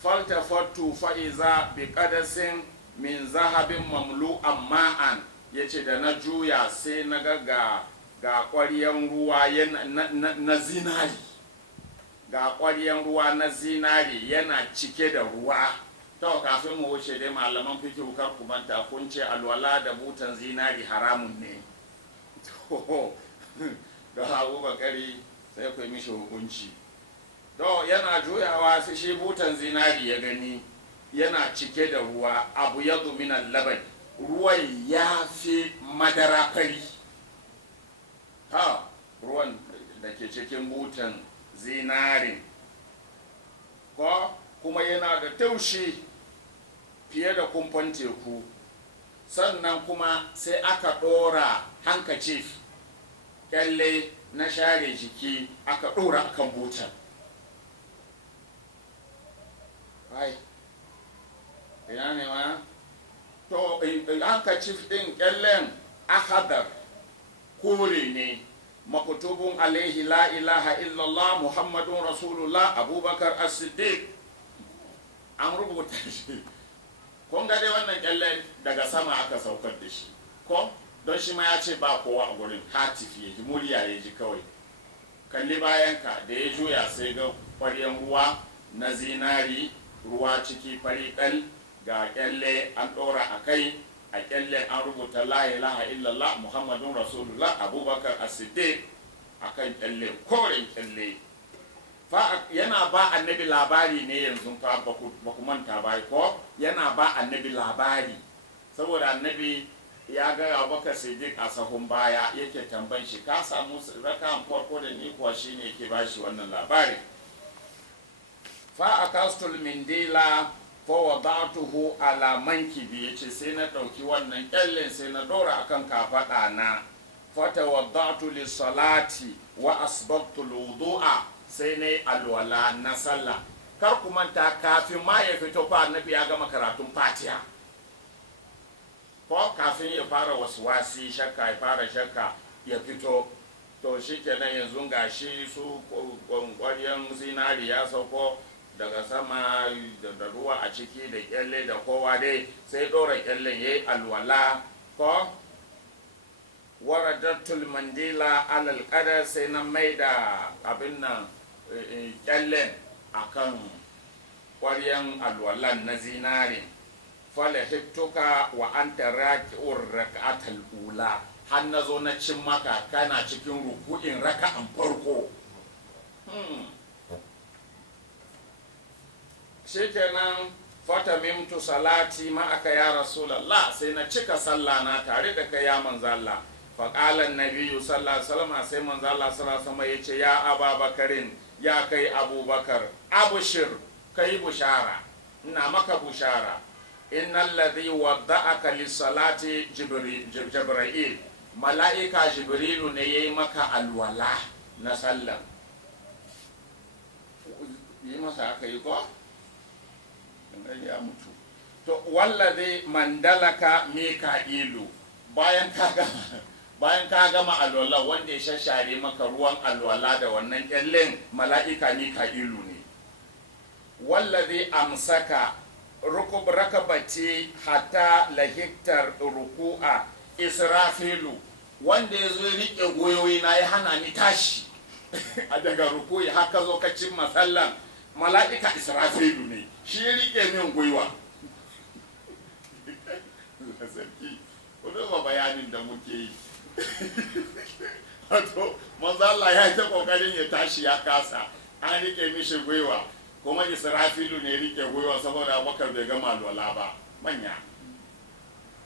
faltafattu fa'iza bi qadasin min zahabin mamlu'an ma'an yace da na juya sai na ga ƙwaryan ruwa na zinari ga ƙwaryan ruwa na zinari yana cike da ruwa to kafin mu wuce dai malaman fikihu kar ku manta kun ce alwala da butan zinari haramun ne to da abubakari sai ku yi mishi hukunci to yana juyawa sai shi butan zinari ya gani yana cike da ruwa abu ya minan laban ruwan ya fi madara fari ruwan da ke cikin butan zinarin ko kuma yana da taushi fiye da kumfan teku sannan kuma sai aka ɗora hankacif kyalle na share jiki aka ɗora akan butan ina ne ma to hankacif ɗin kyallen ahadar kore ne makutubun alaihi la ilaha illallah muhammadun rasulullah abubakar as-siddiq an rubuta shi kun ga dai wannan kyallen daga sama aka saukar da shi ko don shi ma ya ce ba kowa a gurin hatif ya ji murya ya ji kawai kalli bayanka da ya juya sai ga kwaryan ruwa na zinari ruwa ciki fariƙal ga kyalle an ɗora a kai a kyallen an rubuta la ilaha illallah muhammadun rasulullah abubakar as-siddiq a kan kyalle koren kyalle fa yana ba annabi labari ne yanzu fa ba ku manta ba ko yana ba annabi labari saboda annabi ya ga abubakar siddiq a sahun baya yake tamban shi ka samu rakan farko da ni kuwa shine yake ba shi wannan labari fa akastul mindila fawadatuhu ala mankibi yace sai na dauki wannan kyallen sai na dora akan kafada na fatawaddatu lis-salati wa asbaqtu al-wudu'a sai nayi alwala na sallah kar ku manta kafin ma ya fito fa annabi ya gama karatun fatiha ko kafin ya fara waswasi shakka ya fara shakka ya fito to shikenan yanzu gashi su ƙwaryan zinari ya sauko daga sama da ruwa a ciki da kyalle da kowa dai sai ɗora kyallen ya yi alwala ko waradatul mandila alal qadar sai na mai da abin nan kyallen ƙwaryan alwalan na zinare falahittuka wa anta raki'ur rak'atal ula har na zo na cin maka kana cikin ruku'in raka'an farko shikenan fatamimtu salati ma aka ya rasulallah sai na cika sallah na tare da kai ya manzo Allah faƙalan nabiyu sallallahu alaihi wasallam sai manzo Allah sallallahu alaihi wasallam yace ya ababakarin ya kai abubakar abushir kai bushara ina maka bushara innal ladhi wadda'aka lis-salati jibril mala'ika jibrilu ne yayi maka alwala na sallah yi masa aka yi ko ya mutu to wallazi mandalaka mika'ilu bayan ka gama alwala wanda ya shashare maka ruwan alwala da wannan kyallen mala'ika mika'ilu ne wallazi amsaka rukub rakabati hatta lahiktar ruku'a israfilu wanda ya zo rike goyoyi na ya hana ni tashi a daga ruku'i haka zo ka cin masallan mala'ika israfilu ne shi ya rike min gwiwa sarki ba bayanin da muke yi wato manzo Allah ya ta kokarin ya tashi ya kasa an rike mishi gwiwa kuma israfilu ne rike gwiwa saboda Abubakar bai gama alwala ba manya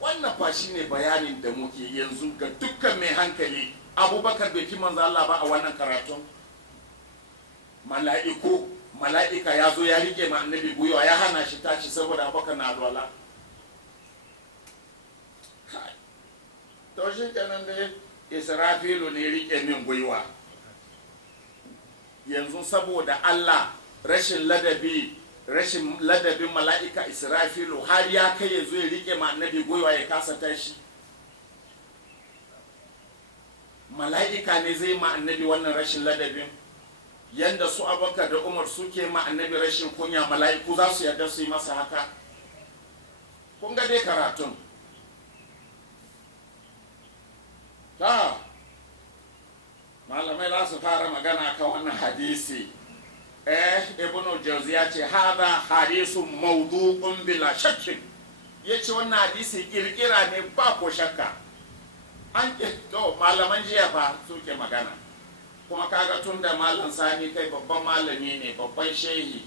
wannan fa shine bayanin da muke yanzu ga dukkan mai hankali Abubakar bai fi manzo Allah ba a wannan karatun mala'ika ya zo ya rike ma annabi gwiwa ya hana shi tashi saboda Abubakar na alwala to shi kenan dai israfilu ne rike min gwiwa yanzu saboda Allah rashin ladabin mala'ika israfilu har ya kai ya zo ya rike ma annabi gwiwa ya kasa tashi mala'ika ne zai ma annabi wannan rashin ladabin yanda su Abubakar da Umar suke ma annabi rashin kunya mala'iku za su yarda su yi masa haka kun ga dai karatun ta malamai za su fara magana kan wannan hadisi ibnu jauzi ya ce hada hadisun mawdu'un bila shakkin ya ce wannan hadisi kirkira ne ba ko shakka an to malaman jiya fa suke magana kuma kaga tun da malam sani kai babban malami ne babban shehi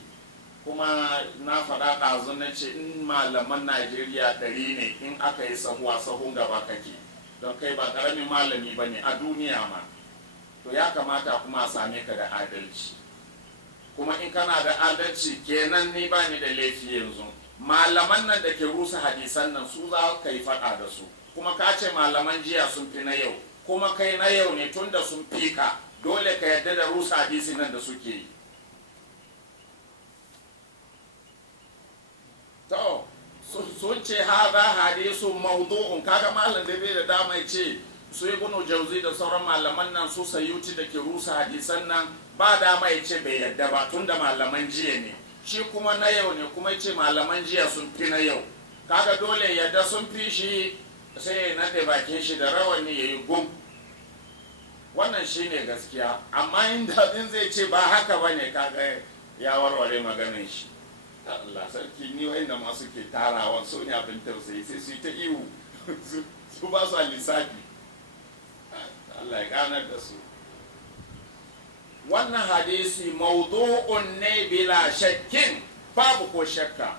kuma na faɗa ɗazu na ce in malaman najeriya 100 ne in aka yi sahuwa sahun gaba kake don kai ba ƙaramin malami ba ne a duniya ma to ya kamata kuma a same ka da adalci kuma in kana da adalci kenan ni ba ni da laifi yanzu malaman nan da ke rusa hadisan nan su za ka yi faɗa da su kuma ka ce malaman jiya sun fi na yau kuma kai na yau ne tun da sun fi ka dole ka yarda da rusa hadisi nan da suke yi to sun ce haza hadisu mawdu'un kaga malam da bai da dama ya ce su ibnu jauzi da sauran malaman nan su sayuti da ke rusa hadisan nan ba dama ya ce bai yarda ba tunda malaman jiya ne shi kuma na yau ne kuma ya ce malaman jiya sun fi na yau kaga dole yadda sun fi shi sai ya nade bakin shi da rawani ya yi gum wannan shi ne gaskiya amma inda in zai ce ba haka ba ne kaga ya warware maganin shi Allah sarki ni wa'inda masu ke tarawa su ne abin tausayi sai su yi ta ihu su ba su a lissafi Allah ya ganar da su wannan hadisi mawdu'un ne bila shakkin babu ko shakka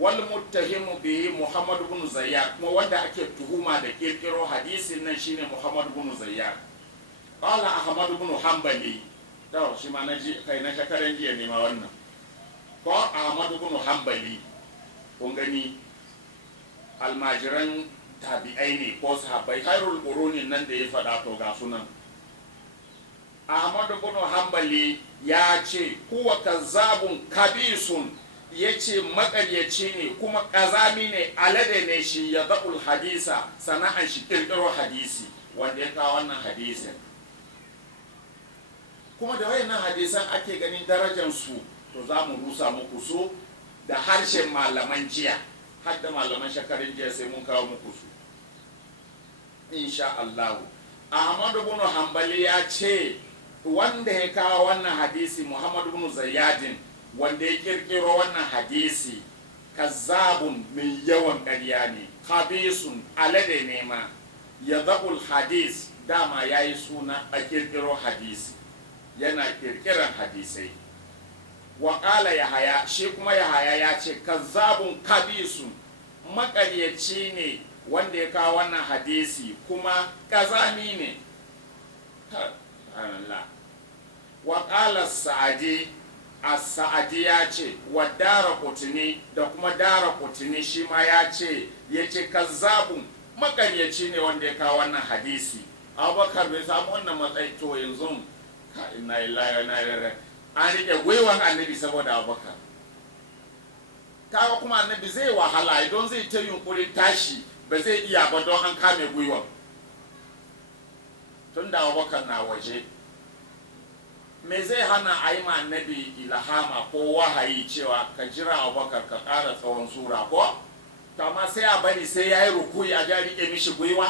wal muttahimu bihi Muhammad ibn Zayyad kuma wanda ake tuhuma da kirkiro hadisin nan shine Muhammad ibn Zayyad qala Ahmad ibn Hanbali to shi ma naji kai na shakaran jiya ne ma wannan ko Ahmad ibn Hanbali kun gani almajiran tabi'ai ne ko sahabbai khairul quruni nan da ya fada to ga sunan Ahmad ibn Hanbali ya ce huwa kazzabun kabisun ya ce makaryaci ne kuma kazami ne alade ne shi ya zaɓul hadisa sana'an shi ƙirƙiro hadisi wanda ya kawo wannan hadisin kuma da wayannan hadisan ake ganin darajarsu to za mu rusa muku su da harshen malaman jiya har da malaman shekarin jiya sai mun kawo muku su insha Allah. Ahmad ibn Hanbali ya ce wanda ya kawo wannan hadisi Muhammad ibn Zayyadin wanda ya kirkiro wannan hadisi kazzabun mai yawan ƙarya ne, khabisun alade ne ma, ya zaɓul hadis dama ya yi suna a kirkiro hadisi, yana kirkiran hadisai. Waƙala Yahaya, shi kuma Yahaya ya ce kazzabun khabisun maƙaryaci ne wanda ya kawo wannan hadisi kuma ƙazami ne. Waƙala Sa'adi, As-Sa'adi ya ce wa Daraqutni da kuma Daraqutni shi ma ya ce kazzabun makaryaci ne wanda ya kawo wannan hadisi. Abubakar bai samu wannan matsayi to yanzu inna lillahi wa inna ilaihi raji'un, an rike gwiwan annabi saboda Abubakar. Kaga kuma annabi zai wahala idan zai ta yunkurin tashi ba zai iya ba don an kame gwiwan, tunda Abubakar na waje. Me zai hana a yi ma annabi ilhama ko wahayi cewa ka jira Abubakar ka ƙara tsawon sura ko? To amma sai a bari sai ya yi rukuyi a ja riƙe mishi gwiwa?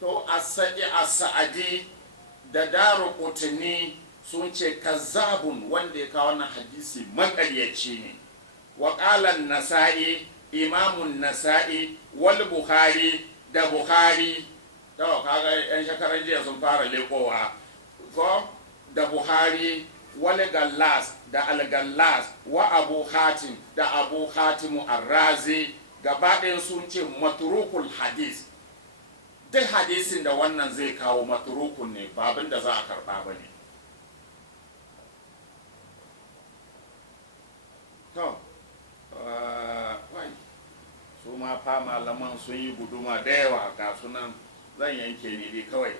To As-Sa'adi da Daraqutni sun ce kazzabun wanda ya kawo wannan hadisi maƙaryaci ne. Wa qala Nasa'i, Imamun Nasa'i wal Bukhari da Bukhari, to kaga yan shekaran jiya sun fara lekowa ko da Bukhari wal Gallas da Al-Gallas wa Abu Hatim da Abu Hatim Ar-Razi gaba ɗayan sun ce matrukul hadis. Duk hadisin da wannan zai kawo matrukun ne, babin da za a karɓa ba ne. To su ma fa malaman sun yi guduma da yawa ga sunan, zan yanke ni dai kawai,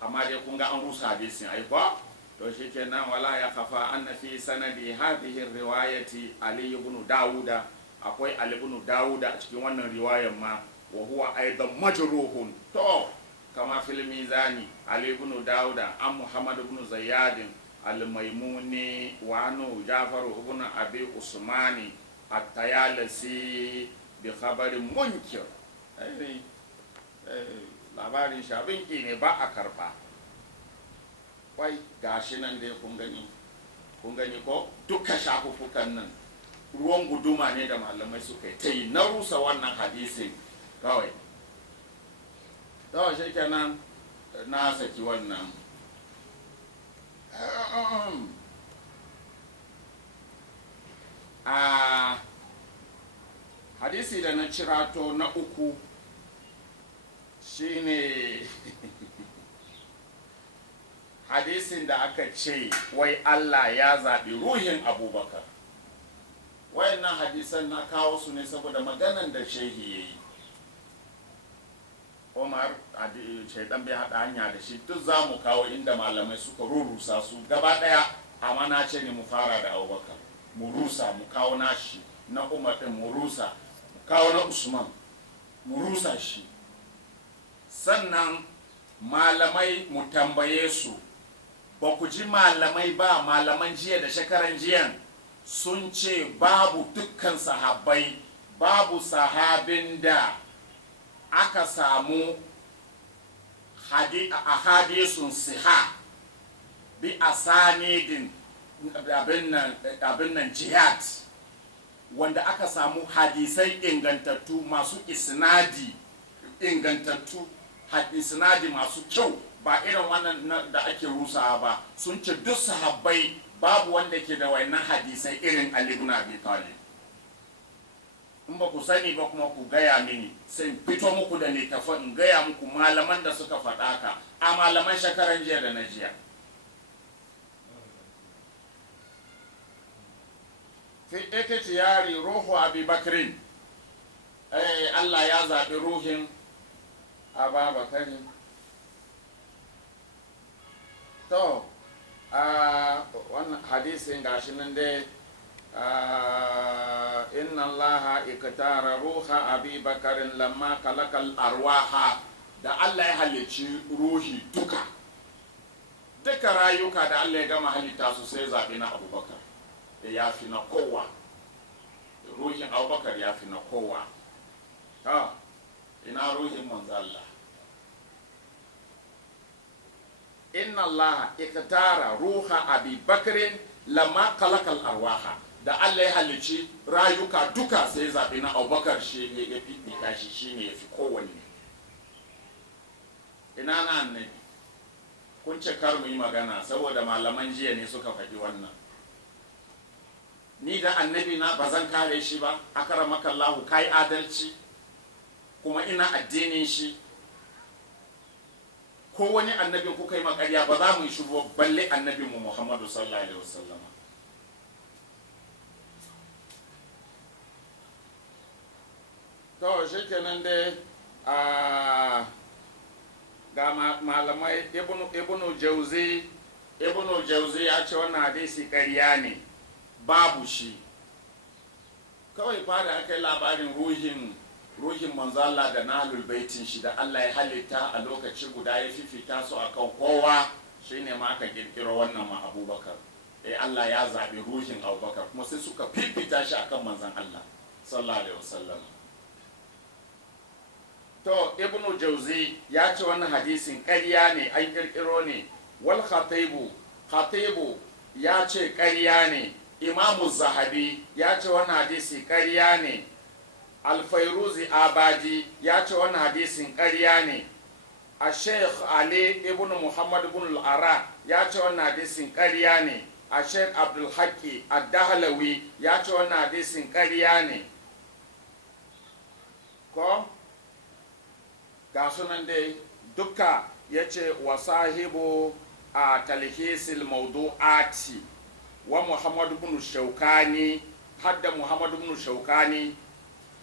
amma dai kun ga an rusa hadisin ai ba. To shikenan wala ya khafa anna fi sanadi hadhihi riwayati Ali ibn Dawuda, akwai Ali ibn Dawuda a cikin wannan riwayar ma, wa huwa aidan majruhun. To kama fil mizani Ali ibn Dawuda an Muhammad ibn Zayyad al-Maimuni wa anu Jafar ibn Abi Usmani at-Tayalisi bi khabarin munkir. Labarin shabinki ne ba a karba. Wai gashi nan dai kun gani ko duka shafuffukan nan ruwan guduma ne da malamai suka yi ta yi na rusa wannan hadisin kawai. Shi kenan na saki wannan. A hadisi da na cirato na uku shine hadisin da aka ce wai Allah ya zaɓi ruhin Abubakar. Wayannan hadisan na kawo su ne saboda maganan da shehi ya yi. Umar shaidan bai haɗa hanya da shi, duk za mu kawo inda malamai suka rurusa su gaba ɗaya, amma na ce ne mu fara da Abubakar, mu rusa mu kawo nashi, na Umar ɗin mu rusa, mu kawo na Usman mu rusa shi. Sannan malamai mu tambaye su, ba ku ji malamai ba, malaman jiya da shekaran jiyan sun ce babu dukkan sahabbai, babu sahabin da aka samu hadisun siha bi asanidin abin nan jihad, wanda aka samu hadisai ingantattu masu isnadi ingantattu, isnadi masu kyau, ba irin wannan da ake rusawa ba. Sun ce duk sahabbai babu wanda ke da wannan hadisai irin Ali ibn Abi Talib. In ba ku sani ba kuma ku gaya mini, sai fito muku da littafin in gaya muku malaman da suka faɗa ka, a malaman shekaran jiya da na jiya. Fi ikhtiyari ruhu Abi Bakrin, Allah ya zaɓi ruhin Abubakar. To wannan hadisin gashi nan dai, inna allaha iktara ruha Abi Bakarin lamma kalakal arwaha, da Allah ya halicci ruhi duka rayuka da Allah ya gama halitta su, sai zaɓi na Abubakar ya fi na kowa, ruhin Abubakar ya fi na kowa. Ina ruhin manzo Allah, inna Allah iktara ruha abi bakrin lamma kalakal arwaha, da Allah ya halicci rayuka duka sai zaɓi na abubakar shi ne ya fifita shi ne ya fi kowanne. Ina na annabi kun ce kar mu yi magana saboda malaman jiya ne suka faɗi wannan. Ni da annabi na ba zan kare shi ba, akaramaka Allahu kai adalci kuma ina addinin shi. Ko wani annabin kuka yi makarya ba za mu yi shiru balle annabin mu Muhammadu sallallahu alaihi wasallam. To shikenan dai ga malamai ibnu jauzi ya ce wannan hadisi ƙarya ne, babu shi. Kawai fara aka yi labarin ruhin manzo Allah da nahlul baitin shi da Allah ya halitta a lokaci guda ya fifita su akan kowa, shine ma aka kirkiro wannan ma Abubakar. Allah ya zabi ruhin Abubakar kuma sai suka fifita shi akan manzon Allah sallallahu alaihi wasallam. To ibnu jauzi ya ce wannan hadisin ƙarya ne, an kirkiro ne. Wal khatibu ya ce ƙarya ne. Imamu Zahabi ya ce wannan hadisi ƙarya ne. Alfairuzi Abadi ya ce wannan hadisin ƙarya ne. A Sheikh Ali ibn Muhammad ibn al-Ara ya ce wannan hadisin ƙarya ne. A Sheikh Abdul Haqqi Ad-Dahlawi ya ce wannan hadisin ƙarya ne. Ko ga sunan dai duka ya ce wa sahibu a talhisil mawdu'ati wa Muhammad ibn Shaukani, hadda Muhammad ibn Shaukani,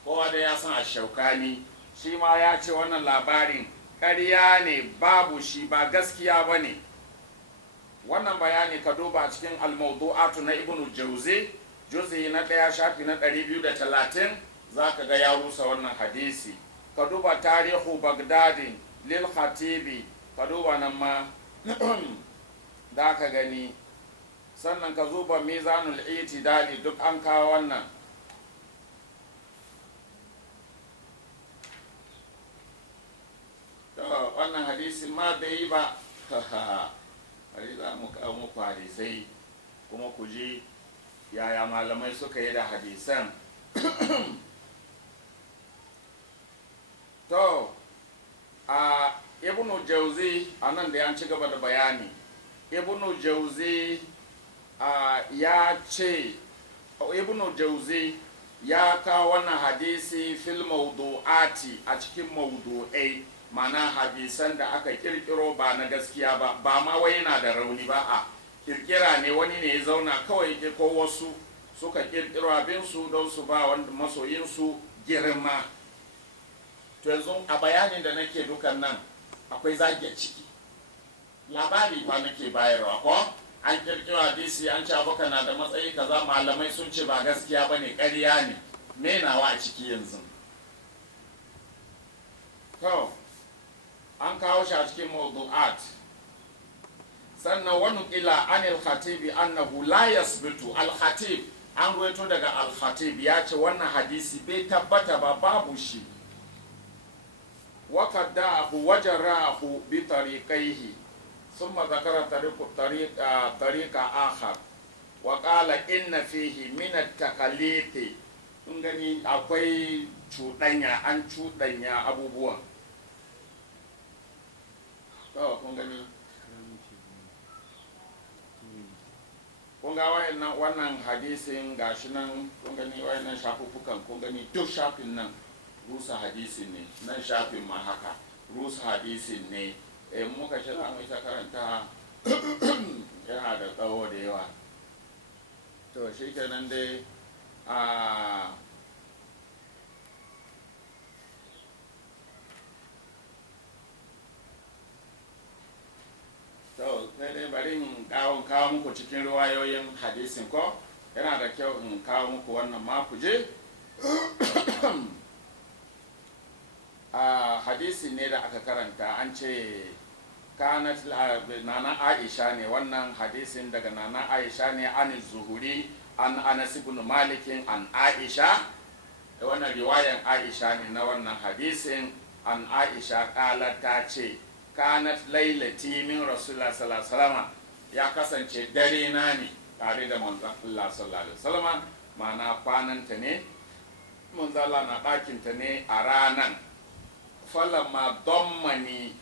kowa da ya san a Shaukani, shi ma ya ce wannan labarin ƙarya ne, babu shi, ba gaskiya ba ne. Wannan bayani ka duba cikin al-mawdu'atu na ibn Jauzi, juzi na 1 shafi na 230, za ka ga ya rusa wannan hadisi. Ka duba tarihu Bagdadin lil Khatibi, ka duba nan ma da ka gani. Sannan ka zuba mizanul itidali, duk an kawo wannan. Wannan hadisi ma bai yi ba. Hari za mu kawo muku hadisai kuma ku ji yaya malamai suka yi da hadisan. To a ibnu jauzi a nan da ya ci gaba da bayani. Ibnu jauzi ya ce, ibnu jauzi ya kawo wannan hadisi fil mawdu'ati, a cikin mawdu'ai, mana hadisan da aka kirkiro ba na gaskiya ba, ba ma wai yana da rauni ba, a kirkira ne, wani ne ya zauna kawai ko wasu suka kirkiro abinsu don su ba wanda masoyinsu girma. To yanzu a bayanin da nake dukan nan akwai zagi a ciki, labari ba nake bayarwa ko an kirkiro hadisi an ce Abubakar na da matsayi kaza, malamai sun ce ba gaskiya ba ne, ƙarya ne, me nawa a ciki yanzu. To an kawo shi a cikin mawdu'at. Sannan wani ƙila anil khatibi annahu la yasbitu. Al-Khatib an ruwaito daga Al-Khatib ya ce wannan hadisi bai tabbata ba, babu shi. وقدعه وجراه بطريقيه ثم ذكر طريق آخر وقال إن فيه من التقليد. kun gani akwai cuɗanya, an cuɗanya abubuwan. Kun gani kun ga wannan hadisin gashi nan, kun gani wayannan shafuffukan, kun gani duk shafin nan rusa hadisi ne, nan shafin ma haka rusa hadisi ne. Muka shi za mu yi ta karanta yana da tsawo da yawa. To shi kenan dai to sai dai bari in kawo muku cikin riwayoyin hadisin ko yana da kyau in kawo muku wannan ma ku je. Hadisi ne da aka karanta, an ce kanat nana Aisha ne, wannan hadisin daga nana Aisha ne, an Zuhuri an Anas ibn Malik an Aisha, wannan riwayan Aisha ne na wannan hadisin. An Aisha kala ta ce kanat lailati min rasulullah sallallahu alaihi wasallam, ya kasance dare na ne tare da manzon Allah sallallahu alaihi wasallam, ma'ana kwananta ne manzon Allah na ɗakinta ne a ranan. Falamma dammani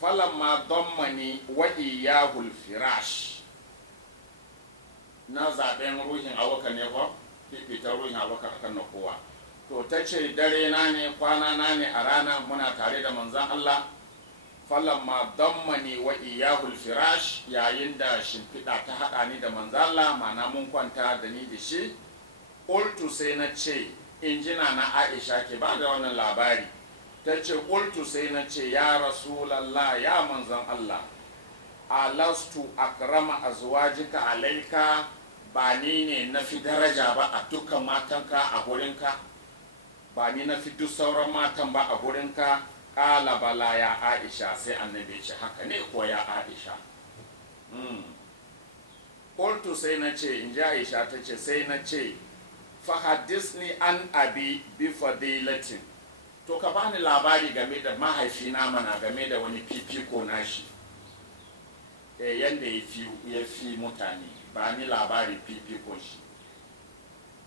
falamma dammani wa iyahul firash, na zaben ruhin abokan ne ko fifitar ruhin abokan akan na kowa. To ta ce dare na ne kwana na ne a rana muna tare da manzan Allah. Falamma dammani wa iyahul firash, yayin da shimfiɗa ta haɗa ni da manzan Allah, ma'ana mun kwanta da ni da shi. Qultu sai na ce, injina na Aisha ke ba da wannan labari, ta ce qultu sai na ce ya rasulallah, ya manzan Allah, alastu akrama azwajika alaika, ba ni ne na fi daraja ba a dukkan matanka a gurinka, ba ni na fi duk sauran matan ba a gurinka. Kala bala ya Aisha, sai annabi ce haka ne ko ya Aisha. Qultu sai na ce, in ji Aisha ta ce sai na ce, fahaddisni an abi bi fadilatin, to ka bani labari game da mahaifina mana, game da wani fifiko nashi, yanda ya fi mutane, ba ni labari fifikon shi.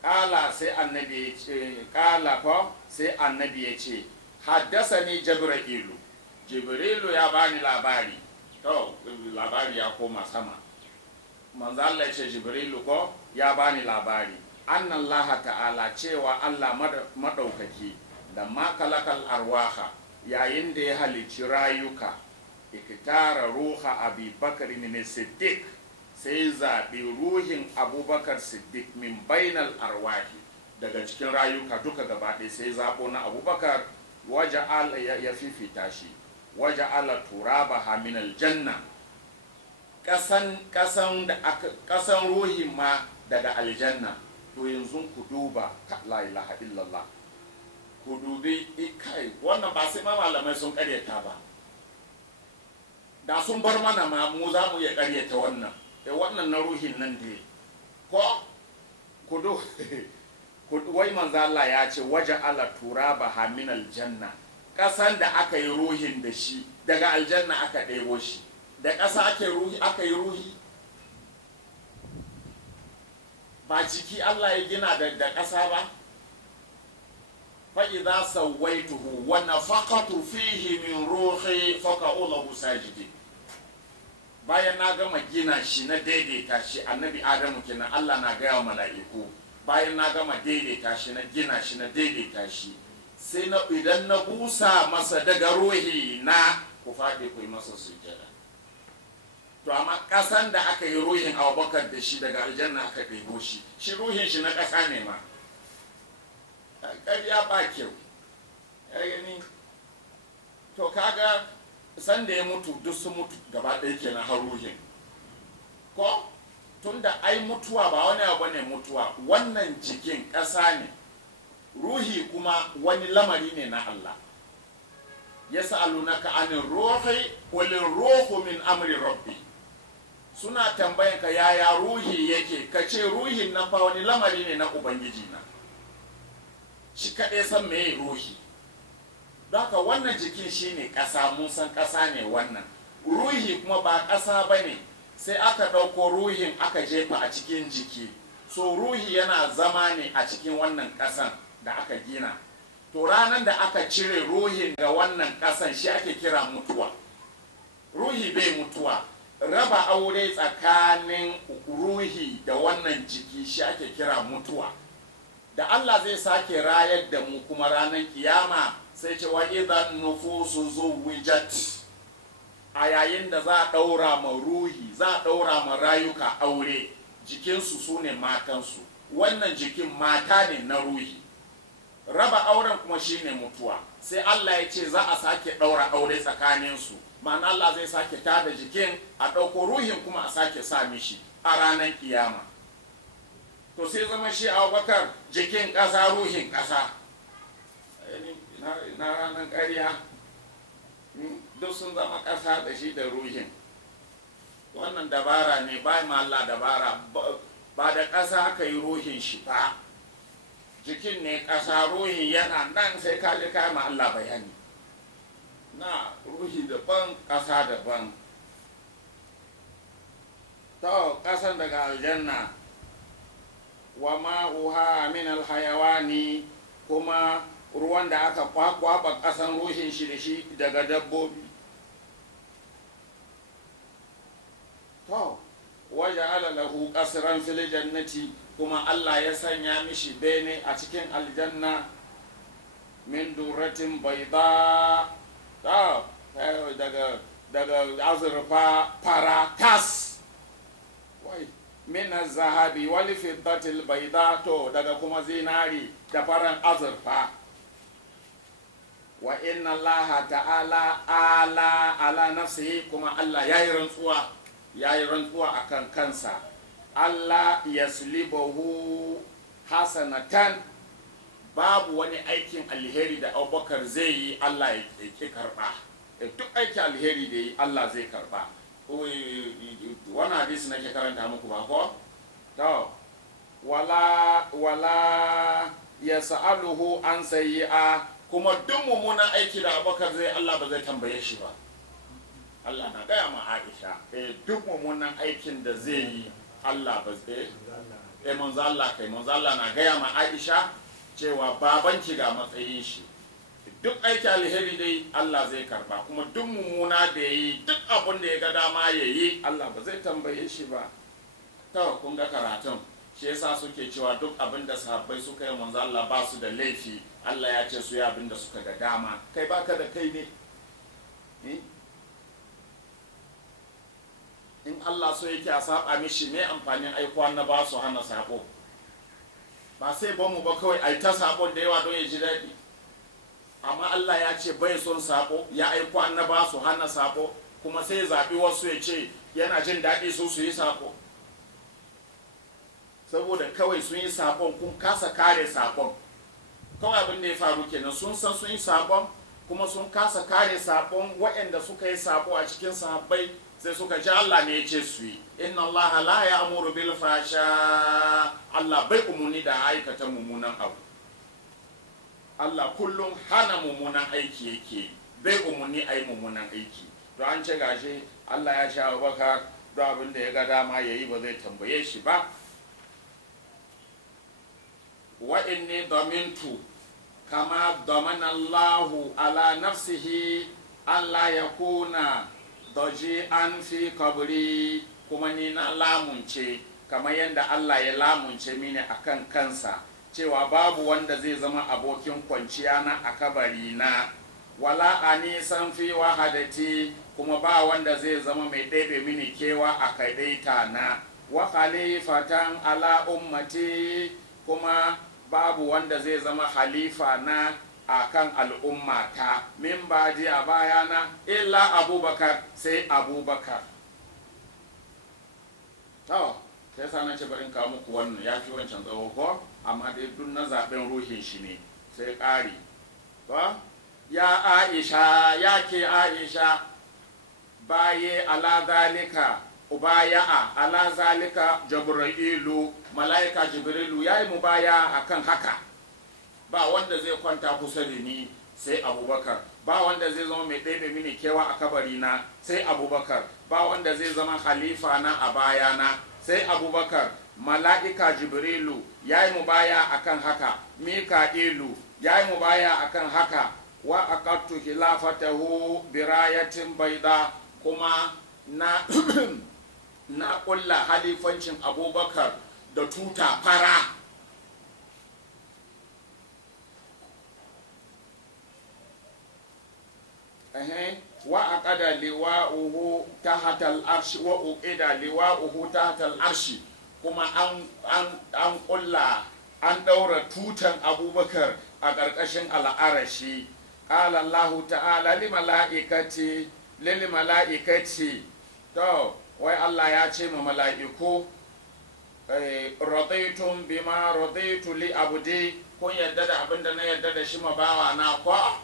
Kala sai annabi ya ce, kala ko sai annabi ya ce, haddasani jibrilu ya bani labari. To labari ya koma sama, manzo Allah ya ce jibrilu ko ya bani labari, annallaha ta'ala, cewa Allah madaukaki da makalakal arwaha, yayin da ya halicci rayuka, ikitara ruha abi bakar ne siddiq, sai zaɓi ruhin abubakar siddiq min bainal arwahi, daga cikin rayuka duka gaba ɗaya sai zaɓo na abubakar. Waja'ala ya fifita shi, waja'ala turabaha min aljanna, kasan ruhin ma daga aljanna. To yanzu ku duba, la ilaha illallah, ku dubi kai, wannan ba sai ma malamai sun karyata ba, da sun bar mana ma mu za mu iya karyata wannan. Wannan na ruhin nan dai ko kudu wai manzo Allah ya ce waje ala turaba min aljanna, kasan da aka yi ruhin da shi daga aljanna aka ɗebo shi, da ƙasa aka yi ruhi, ba jiki Allah ya gina da ƙasa ba. fa idza sawaituhu wa nafaqatu fihi min ruhi faqa'u lahu sajidin. Bayan na gama gina shi na daidaita shi, annabi Adamu kenan, Allah na gaya wa mala'iku, bayan na gama daidaita shi na gina shi na daidaita shi, sai na idan na busa masa daga ruhi na, ku faɗi ku yi masa sujjada. To amma ƙasan da aka yi ruhin Abubakar da shi daga aljanna aka ɗebo shi, shi ruhin shi na ƙasa ne ma, ƙarya ba kyau. To kaga sanda ya mutu duk su mutu gaba ɗaya kenan har ruhin ko, tunda ai mutuwa ba wani abu ne mutuwa, wannan jikin ƙasa ne, ruhi kuma wani lamari ne na Allah. Yas'alunaka anir ruhi qul ruhu min amri rabbi, suna tambayan ka yaya ruhi yake, ka ce ruhin nan fa wani lamari ne na ubangiji na, shi kaɗai san meye ruhi. Haka wannan jikin shine ƙasa, mun san ƙasa ne wannan, ruhi kuma ba ƙasa ba ne, sai aka ɗauko ruhin aka jefa a cikin jiki. So ruhi yana zama ne a cikin wannan ƙasan da aka gina. To ranar da aka cire ruhin ga wannan ƙasan shi ake kira mutuwa. Ruhi bai mutuwa, raba aure tsakanin ruhi da wannan jiki shi ake kira mutuwa. Da Allah zai sake rayar da mu kuma ranar kiyama, sai ce wa idan nufusu zuwijat, a yayin da za a ɗaura ma ruhi, za a ɗaura ma rayuka aure, jikinsu su ne matansu, wannan jikin mata ne na ruhi, raba auren kuma shine mutuwa. Sai Allah ya ce za a sake ɗaura aure tsakaninsu, ma'ana Allah zai sake tada jikin, a ɗauko ruhin kuma a sake sa mishi a ranar kiyama. To sai zama shi Abubakar jikin ƙasa, ruhin ƙasa, na ranar ƙarya duk sun zama ƙasa da shi da ruhin. Wannan dabara ne, ba ma Allah dabara, ba da ƙasa aka yi ruhin shi ba, jikin ne ƙasa, ruhi yana nan, sai ka je kai ma Allah bayani. Na ruhi daban, ƙasa daban. To ƙasan daga aljanna, wa ma'uha min alhayawani, kuma ruwan da aka kwakwaba ƙasan ruhin shi da shi daga dabbobi. To waja'ala lahu qasran fil jannati, kuma Allah ya sanya mishi bene a cikin aljanna min duratin bayda, daga azurfa fara tas, wai min zahabi wal fiddatil bayda, to daga kuma zinari da faran azurfa. Wa inna Allah ta'ala ala nafsihi, kuma Allah yayi rantsuwa akan kansa, Allah yaslibahu hasanatan, babu wani aikin alheri da Abubakar zai yi Allah ya ki karba. Duk aikin alheri da yi Allah zai karba. Wani hadisi nake karanta muku ba ko? To wala yas'aluhu an sayyi'a, kuma duk mummunan aiki da Abubakar zai Allah ba zai tambaye shi ba. Allah na gaya ma Aisha, duk mummunan aikin da zai yi Allah ba zai, manzo Allah na gaya ma Aisha cewa babanki ga matsayin shi, duk aiki alheri dai Allah zai karba, kuma duk mummuna da yayi, duk abin da ya ga dama yayi Allah ba zai tambaye shi ba. To kun ga karatun, shi yasa suke cewa duk abin da sahabbai suka yi manzo Allah ba su da laifi, Allah ya ce su yi abin da suka ga dama, kai baka da kai ne. In Allah so yake a saba mishi, ne amfanin aikuwa na ba su hana sabo? Ba sai ba mu ba kawai ai ta sabon da yawa don ya ji daɗi. Amma Allah ya ce bai son sabo, ya aiko annaba su hana sabo, kuma sai zaɓi wasu ya ce yana jin daɗi su yi sabo. Saboda kawai sun yi sabon, kun kasa kare sabon. Kawai abin da ya faru kenan, sun san sun yi sabon, kuma sun kasa kare sabon. Waɗanda suka yi sabo a cikin sahabbai sai suka ji Allah ne ya ce su yi. Inna Allah la ya'muru bil fasha, Allah bai umuni da aikata mummunan abu. Allah kullum hana mummunan aiki yake, bai umuni ai mummunan aiki. To an ce gashi Allah ya sha baka, duk abin da ya ga dama yayi ba zai tambaye shi ba. Wa inni damintu kama damana Allahu ala nafsihi Allah yakuna daji an fi kaburi, kuma ni na lamunce kamar yadda Allah ya lamunce mini akan kansa cewa babu wanda zai zama abokin kwanciya na a kabari na, wala anisan fi wahadati, kuma ba wanda zai zama mai ɗebe mini kewa a kaidaita na, wa khalifatan ala ummati, kuma babu wanda zai zama halifa na akan al'ummata min baji a bayana illa Abubakar, sai Abubakar. To sai sa na ce bari in kawo muku wannan, ya fi wancan tsawo ko, amma dai duk na zaben ruhin shi ne, sai ƙari. To ya Aisha, ya ke Aisha, baye ala zalika ubaya'a ala zalika Jibrilu, mala'ika Jibrilu yayi mubaya akan haka. Ba wanda zai kwanta kusa da ni sai Abubakar, ba wanda zai zama mai ɗebe mini kewa a kabari na sai Abubakar, ba wanda zai zama khalifa na a bayana sai Abubakar. Mala'ika Jibrilu yayi mubaya akan haka, Mika'ilu yayi mubaya akan haka, wa aqattu khilafatahu birayatin baida, kuma na na kulla halifancin Abubakar da tuta fara. Wa aqada liwa'uhu tahta al-arshi, wa uqida liwa'uhu tahta al-arshi, kuma an kulla, an daura tutan Abubakar a ƙarƙashin al'arashi. Qala Allah ta'ala lil mala'ikati, to wai Allah ya ce ma mala'iku, radaitum bima radaitu li abdi, kun yadda da abinda na yadda da shi ma bawa na kwa.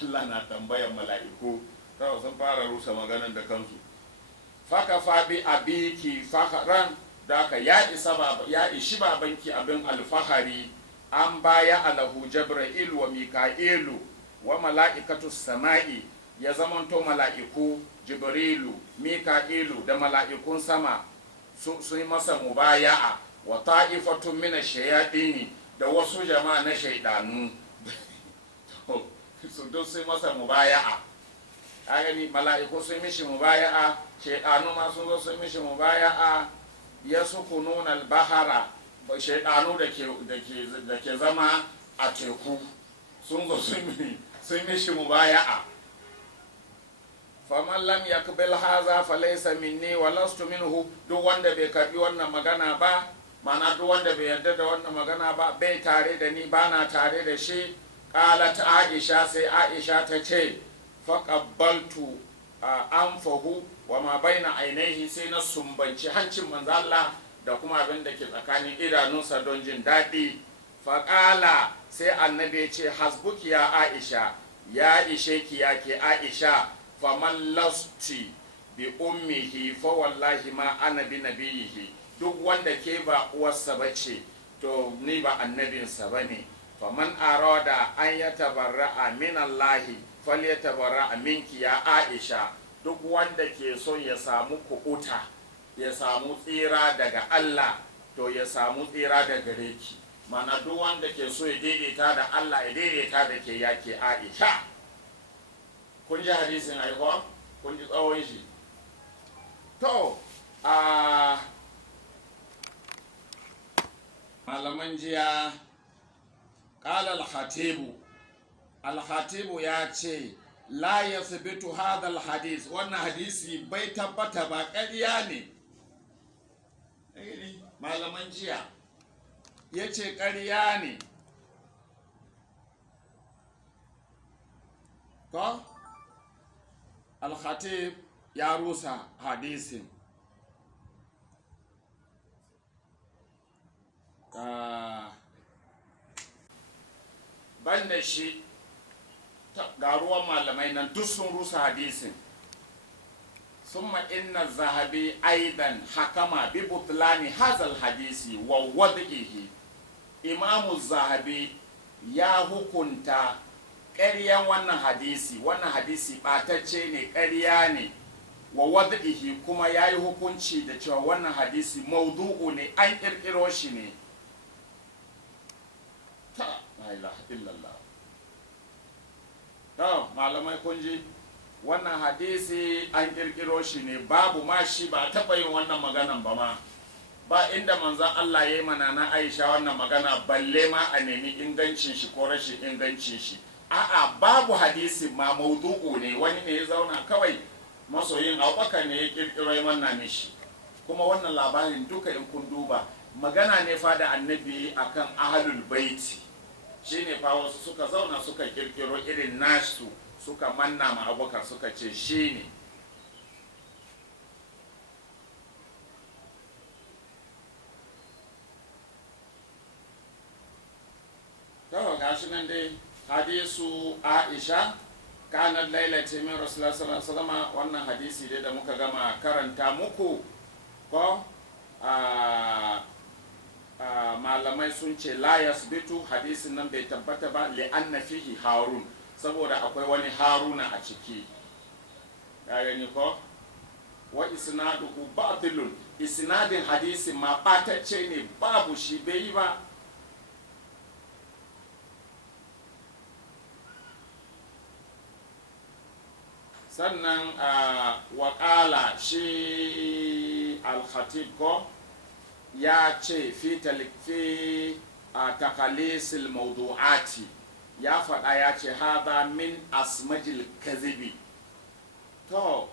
Allah na tambayan mala'iku, sun fara rusa maganan da kansu. Faka fa bi abiki fakaran da haka ya ishi babanki abin alfahari an baya alahu Jibril wa Mika'ilu wa mala'ikatu sama'i, ya zamanto mala'iku Jibrilu, Mika'ilu da mala'ikun sama sun masa mubaya'a, wa ta'ifatun mina shayadini da wasu jama'a na shaidanu su duk sun masa mubaya'a. a gani mala'iku sun mishi mubaya'a, shaidanu ma sun zo sun mishi mubaya'a. Ya suku nuna albahara, shaidanu da ke zama a teku sun zo sun mishi mubaya'a. faman lam yakbil haza falaysa minni wa lastu minhu, duk wanda bai karbi wannan magana ba, mana duk wanda bai yarda da wannan magana ba, bai tare da ni, bana tare da shi. Qalat Aisha, sai Aisha ta ce faqabbaltu anfahu wa ma baina ainihi, sai na sumbanci hancin manzo Allah da kuma abin da ke tsakanin idanunsa don jin daɗi. Faƙala, sai annabi ya ce hasbuki ya Aisha, ya ishe ki ya ke Aisha, faman lasti bi ummihi fa wallahi ma ana bi nabiyihi, duk wanda ke ba uwarsa bace to ni ba annabinsa bane. faman arada an yatabarra'a min Allahi falyatabarra'a minki ya Aisha, duk wanda ke so ya samu kuɓuta, ya samu tsira daga Allah, to ya samu tsira daga gare ki. Mana duk wanda ke so ya daidaita da Allah, ya daidaita da ke yake Aisha. Kun ji hadisin aiko? Kun ji tsawon shi? To, malaman jiya, ƙala al-khatibu ya ce, la ya sabitu hadal hadis, wannan hadisi bai tabbata ba, ƙarya ne. Malaman jiya ya ce ƙarya ne. Ko? Al-khatib ya rusa hadisin. Banda shi ga ruwan malamai nan duk sun rusa hadisin. Summa inna zahabi aidan hakama bi butlani hazal hadisi wa wad'ihi. Imamu zahabi ya hukunta ƙaryan wannan hadisi ɓatacce ne, ƙarya ne, wa wad'ihi, kuma ya yi hukunci da cewa wannan hadisi maudu'u ne, an ƙirƙiro shi ne. Ta la ilaha illallah. To malamai kun ji, wannan hadisi an ƙirƙiro shi ne, babu ma shi, ba taɓa yin wannan maganan ba ma, ba inda manzon Allah ya yi mana na Aisha wannan magana, balle ma a nemi ingancin shi ko rashin ingancin shi. A'a, babu hadisi ma, maudu'u ne, wani ne ya zauna kawai, masoyin Abubakar ne ya kirkiro manna mishi. Kuma wannan labarin duka in kun duba, magana ne fa da annabi akan ahlul baiti, shine fa wasu suka zauna suka kirkiro irin nasu, suka manna ma Abubakar, suka ce shine. To gashi nan dai hadisu Aisha kanar lailati min Rasulullah sallallahu alaihi wasallam, wannan hadisi dai da muka gama karanta muku ko malamai sun ce la yasbitu, hadisin nan bai tabbata ba, li anna fihi Harun, saboda akwai wani Haruna a ciki. Ya gani ko? Wa isnaduhu batilun, isnadin hadisin ma batacce ne, babu shi, bai yi ba. Sannan waƙala shi al-khatib ko ya ce fi takalisil mawdu'ati, ya faɗa ya ce hada min asmajil kadhibi. To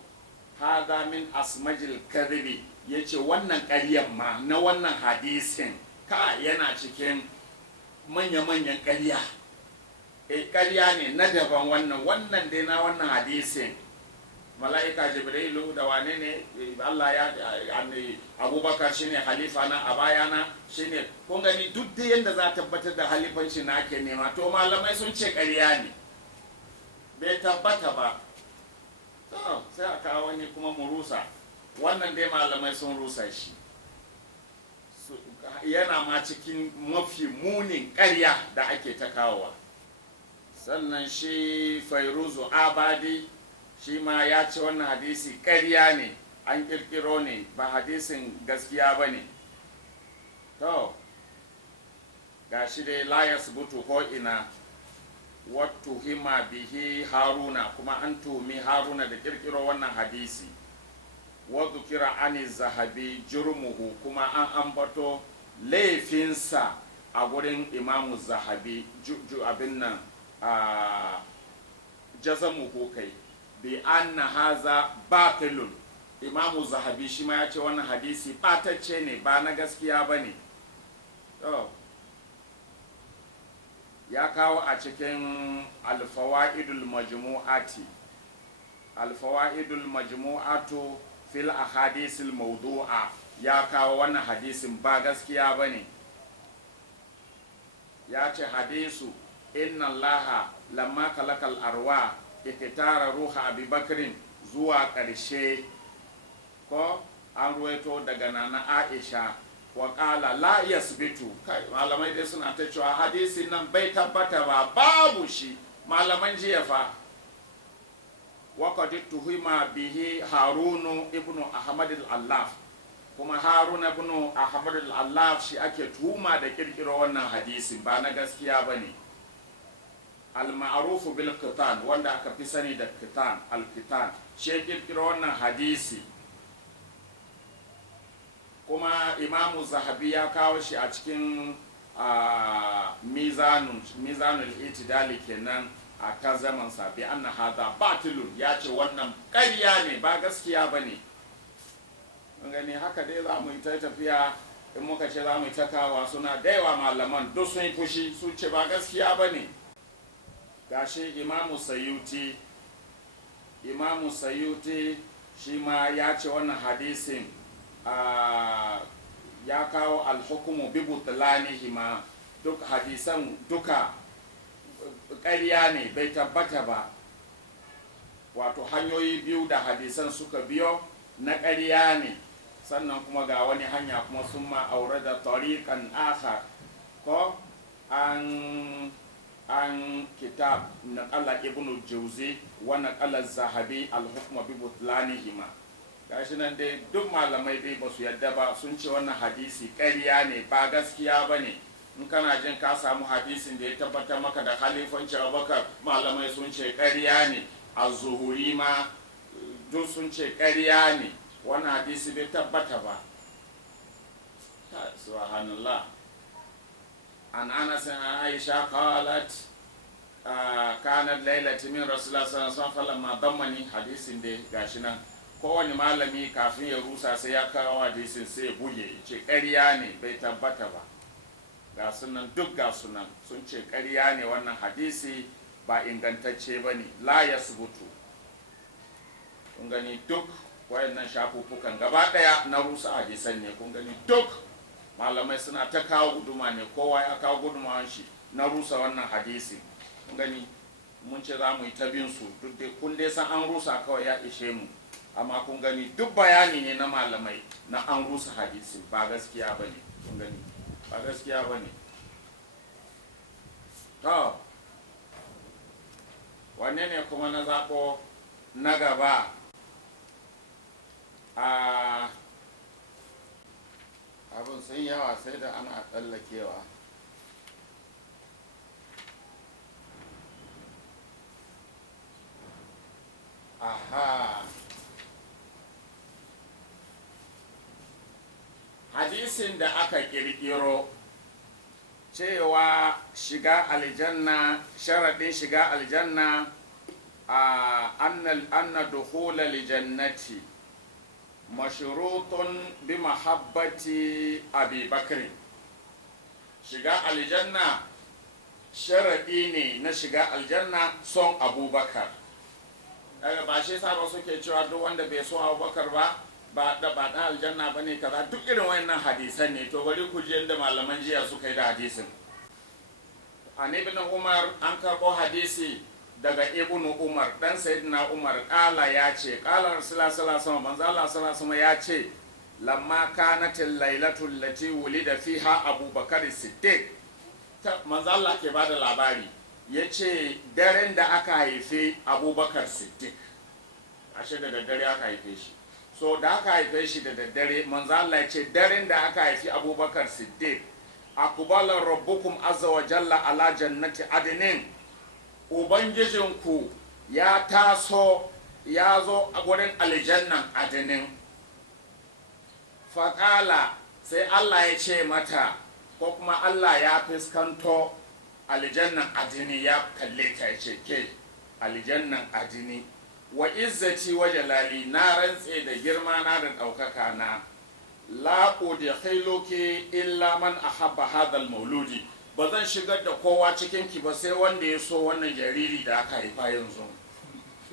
hada min asmajil kadhibi, ya ce wannan ƙaryan ma na wannan hadisin ka yana cikin manya-manyan ƙarya. Ƙarya ne na daban wannan dai na wannan hadisin. Mala'ika Jibrilu da wane ne, Allah ya Abubakar shine halifa na a bayana, shine, kun gani duk da yadda za a tabbatar da halifanci na ake nema, to malamai sun ce ƙarya ne, bai tabbata ba. To sai a kawo wani kuma mu rusa wannan, dai malamai sun rusa shi. yana ma cikin mafi munin ƙarya da ake ta kawowa. Sannan shi Fairuzu Abadi shi ma ya ce wannan hadisi ƙarya ne, an ƙirƙiro ne, ba hadisin gaskiya ba ne. To ga shi dai la yasbutu ko ina wattu hima bihi Haruna, kuma an tuhumi Haruna da ƙirƙiro wannan hadisi. Wadda kira ani zahabi jurmuhu, kuma an ambato laifinsa a gurin imamu zahabi abin nan a jazamuhu kai bi anna haza batilun. Imamu zahabi shi ma ya ce wannan hadisi ɓatacce ne, ba na gaskiya ba ne. Ya kawo a cikin alfawa'idul majmu'ati, alfawa'idul majmu'atu fil ahadisil mawdu'a, ya kawo wannan hadisin ba gaskiya ba ne. Ya ce hadisu inna allaha lamma kalakal arwa ikitara ruha abubakrin zuwa ƙarshe, ko an ruwaito daga nana Aisha wa ƙala la yasbitu. Kai malamai dai suna ta cewa hadisin nan bai tabbata ba, babu shi, malaman jiya fa. Waƙadi tuhima bihi Harunu ibnu Ahmad al-Allaf, kuma Haruna ibnu Ahmad al-Allaf shi ake tuhuma da kirkiro wannan hadisin, ba na gaskiya ba ne. Al-ma'rufu bil qitan, wanda aka fi sani da qitan, al-qitan, shi kirkiro wannan hadisi. Kuma Imamu Zahabi ya kawo shi a cikin mizanul itidali kenan a ta zaman sabi anna hada batilun, ya ce wannan ƙarya ne, ba gaskiya ba ne. Gani haka dai za mu yi ta tafiya, in muka ce za mu yi ta kawa suna da yawa malaman duk sun yi fushi, sun ce ba gaskiya ba ne. Gashi Imamu Sayuti shi ma ya ce wannan hadisin ya kawo alhukumu bi butlanihi ma, duk hadisan duka ƙarya ne, bai tabbata ba. Wato hanyoyi biyu da hadisan suka biyo na ƙarya ne, sannan kuma ga wani hanya kuma sun ma aure da tariqan akhar, ko an kitab naqala ibnu jauzi wa naqala zahabi al-hukma bi butlanihima. Gashi nan dai duk malamai dai ba su yadda ba, sun ce wannan hadisi ƙarya ne, ba gaskiya ba ne. In kana jin ka samu hadisin da ya tabbatar maka da khalifancin Abubakar, malamai sun ce ƙarya ne, az-Zuhuri ma duk sun ce ƙarya ne, wannan hadisi bai tabbata ba. Subhanallah. An Anas an Aisha qalat kanat lailatu min Rasulullah sallallahu alaihi wasallam falamma dammani, hadisin dai gashi nan. Kowane malami kafin ya rusa sai ya kawo hadisin sai ya buge, ce ƙarya ne, bai tabbata ba. Ga sunan duk ga sunan sun ce ƙarya ne, wannan hadisi ba ingantacce ba ne, la ya subutu. Kun gani duk wayannan shafuffukan gaba ɗaya na rusa hadisan ne. Kun gani duk malamai suna ta kawo guduma ne, kowa ya kawo gudumawan shi na rusa wannan hadisi. Kun gani mun ce za mu yi ta bin su, duk dai kun dai san an rusa kawai ya ishe mu, amma kun gani duk bayani ne na malamai na an rusa hadisi, ba gaskiya ba ne. Kun gani ba gaskiya ba ne. To wanne ne kuma na zaɓo na gaba? Abin sun yawa sai da ana tsallakewa. Aha, hadisin da aka kirkiro cewa shiga aljanna, sharaɗin shiga aljanna anna dukhula aljannati mashrutun bi mahabbati Abi Bakr. Shiga aljanna sharaɗi ne na shiga aljanna son Abubakar. Ba shi sa ba suke cewa duk wanda bai so Abubakar ba ba ɗan aljanna ba ne kaza, duk irin wayannan hadisan ne. To bari ku ji yadda malaman jiya suka yi da hadisin. An ibn Umar an karɓo hadisi daga ibn Umar dan sayyidina Umar, ƙala ya ce, ƙala Rasulullah sallallahu alaihi wasallam, manzo Allah sallallahu alaihi wasallam ya ce, lamma kanatil lailatul lati wulida fiha abubakar siddiq manzo Allah ke bada labari yace daren da aka haife abubakar siddiq ashe da daddare aka haife shi so da aka haife shi da daddare manzo Allah yace daren da aka haifi abubakar siddiq aqbala rabbukum azza wa jalla ala jannati adnin ubangijinku ya taso ya zo a gurin aljannan adinin faƙala sai Allah ya ce mata ko kuma Allah ya fuskanto aljannan adini ya kalle ta ce ke aljannan adini wa izzati wa jalali na rantse da girma na da ɗaukaka na la udkhiluki illa man ahabba hadha al-mauludi ba zan shigar da kowa cikin ki ba sai wanda ya so wannan jariri da aka haifa yanzu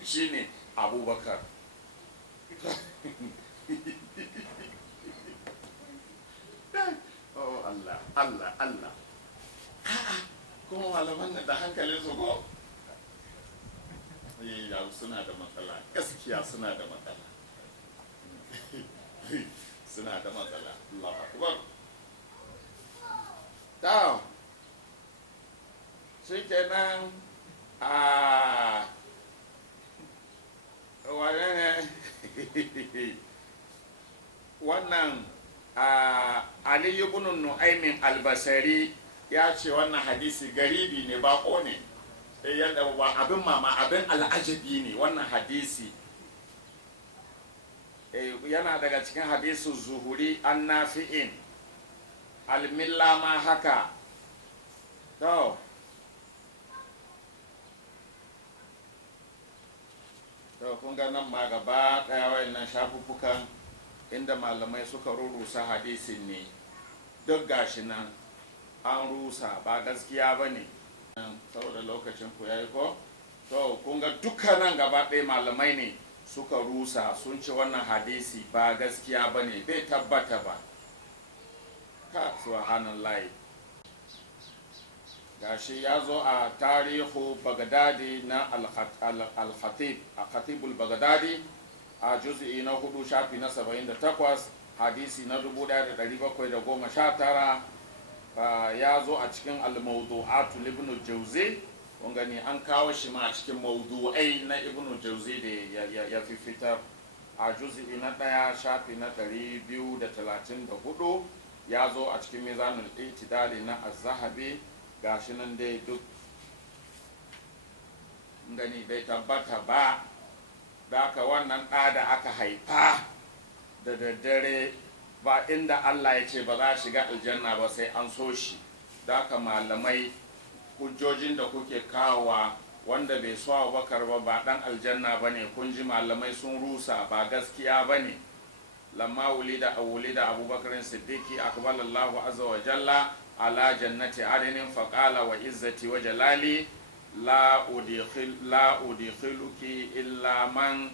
shine abubakar oh Allah Allah Allah kuma malaman nan da hankalin su ko ya suna da matsala gaskiya suna da matsala suna da matsala Allah akbar ta shi kenan a wane ne wannan Ali ibn Nu'aymin al-Basri ya ce wannan hadisi garibi ne bako ne yadda ba abin mama abin al'ajabi ne wannan hadisi yana daga cikin hadisu zuhuri an nafi'in almilla ma haka to kun ga nan ma gaba daya wayannan shafuffukan inda malamai suka rurusa hadisin ne duk gashi nan an rusa ba gaskiya ba ne saboda lokacin ku yayi ko to kun ga dukkanan gaba ɗaya malamai ne suka rusa sun ce wannan hadisi ba gaskiya ba ne bai tabbata ba ka subhanallahi gashi ya zo a tarihu bagdadi na al-khatib bagdadi a juz'i na 4 shafi na 78 hadisi na 1719 ya zo a cikin al-mawdu'atu ibn jawzi kun gani an kawo shi ma a cikin mawdu'ai na ibn jawzi da ya fitar a juz'i na 1 shafi na 234 ya zo a cikin mizanul itidali na az-zahabi gashi nan dai duk gani bai tabbata ba da aka wannan ɗa da aka haifa da daddare ba inda Allah ya ce ba za a shiga aljanna ba sai an so shi da aka malamai hujjojin da kuke kawowa wanda bai so Abubakar ba dan aljanna ba ne kun ji malamai sun rusa ba gaskiya ba ne lamma wulida abubakar siddiqi akbalallahu azza wa jalla ala jannati adnin faqala wa izzati wa jalali la udkhiluki illa man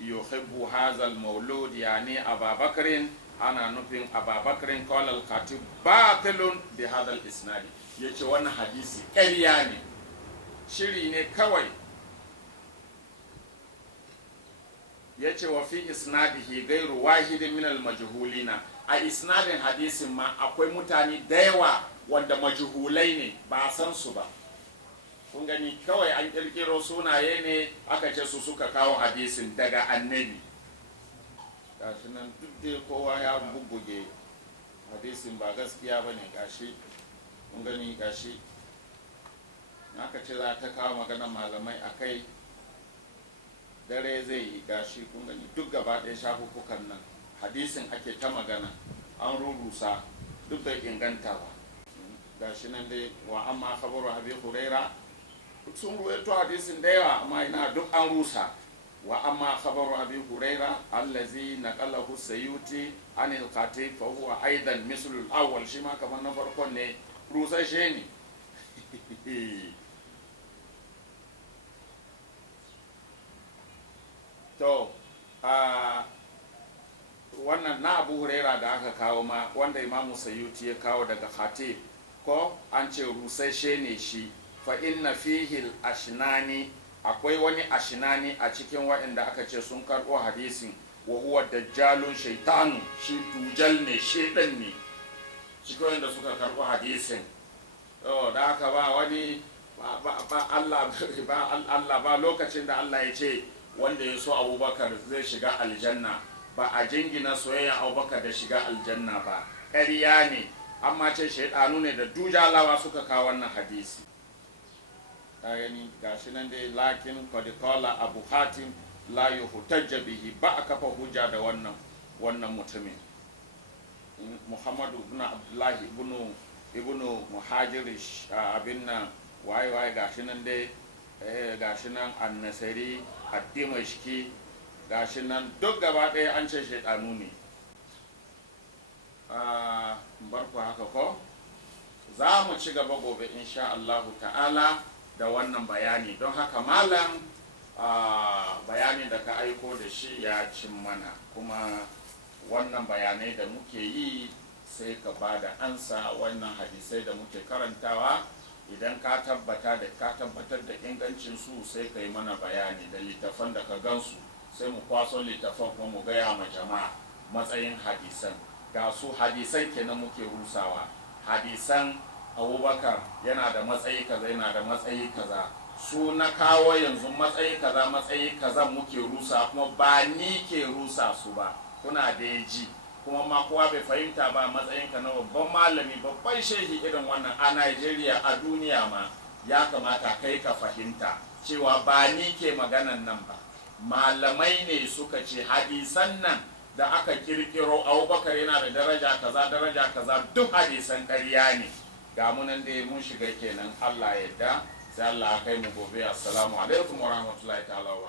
yuhibbu hadha al-mawlud yani ababakrin ana nufin ababakrin qala al-khatib batilun bi hadha al-isnad yace wannan hadisi ƙarya ne shiri ne kawai yace wa fi isnadihi ghayru wahidin min al-majhulina a isnadin hadisin ma akwai mutane da yawa wanda majhulai ne ba san su ba kun gani kawai an kirkiro sunaye ne aka ce su suka kawo hadisin daga annabi gashi nan duk da kowa ya bubbuge hadisin ba gaskiya ba ne gashi kun gani gashi aka ce za ta kawo maganar malamai a kai dare zai yi gashi kun gani duk gaba ɗaya shafuffukan nan hadisin ake ta magana an rurusa duk bai inganta ba gashi nan dai wa amma khabaru abi huraira sun ruwaito hadisin da yawa amma ina duk an rusa wa amma khabaru abi huraira allazi naqalahu sayyuti anil khatib fa huwa aidan mislu al-awwal shi ma kamar na farkon ne rusashe ne to wannan na abu huraira da aka kawo ma wanda imamu sayyuti ya kawo daga khatib ko an ce rusashe ne shi fa inna fihi ashnani akwai wani ashnani a cikin waɗanda aka ce sun karɓo hadisin wa huwa dajjalun shaitanu, shi dujal ne, shedan ne. Cikin da suka karɓi hadisin da haka ba wani Allah ba lokacin da Allah ya ce wanda ya so Abubakar zai shiga aljanna, ba a jingina soyayya Abubakar da shiga aljanna ba, ƙarya ne, amma ce shaidanu ne da dujalawa suka kawo wannan hadisi. gani gashi nan dai, lakin qala Abu Hatim la yuhtajja bihi, ba a kafa hujja da wannan mutumin. Muhammadu ibn Abdullahi ibnu Muhajir abin nan waye gashi nan dai, gashi nan An-Nasari ad-Dimashqi, gashi nan duk gaba ɗaya an ce shaidanu ne. Barku haka ko za mu ci gaba gobe insha Allah ta'ala da wannan bayani. Don haka malam bayanin da ka aiko da shi ya cin mana, kuma wannan bayanai da muke yi sai ka ba da ansa wannan hadisai da muke karantawa. Idan ka tabbatar da ingancin su sai ka yi mana bayani da littafan da ka gansu, sai mu kwaso littafan kuma mu gaya ma jama'a matsayin hadisan. Ga su hadisan kenan muke rusawa, hadisan Abubakar yana da matsayi kaza, yana da matsayi kaza, su na kawo yanzu matsayi kaza muke rusa, kuma ba ni ke rusa su ba, kuna da ji. Kuma ma kowa bai fahimta ba, matsayinka na babban malami, babban shehi irin wannan a Najeriya, a duniya ma, ya kamata kai ka fahimta cewa ba ni ke maganan nan ba, malamai ne suka ce hadisan nan da aka kirkiro Abubakar yana da daraja kaza duk hadisan ƙarya ne. Ga munan da mun shiga kenan, Allah ya yarda, sai Allah ya kai mu gobe. Assalamu alaikum wa rahmatullahi ta'ala wa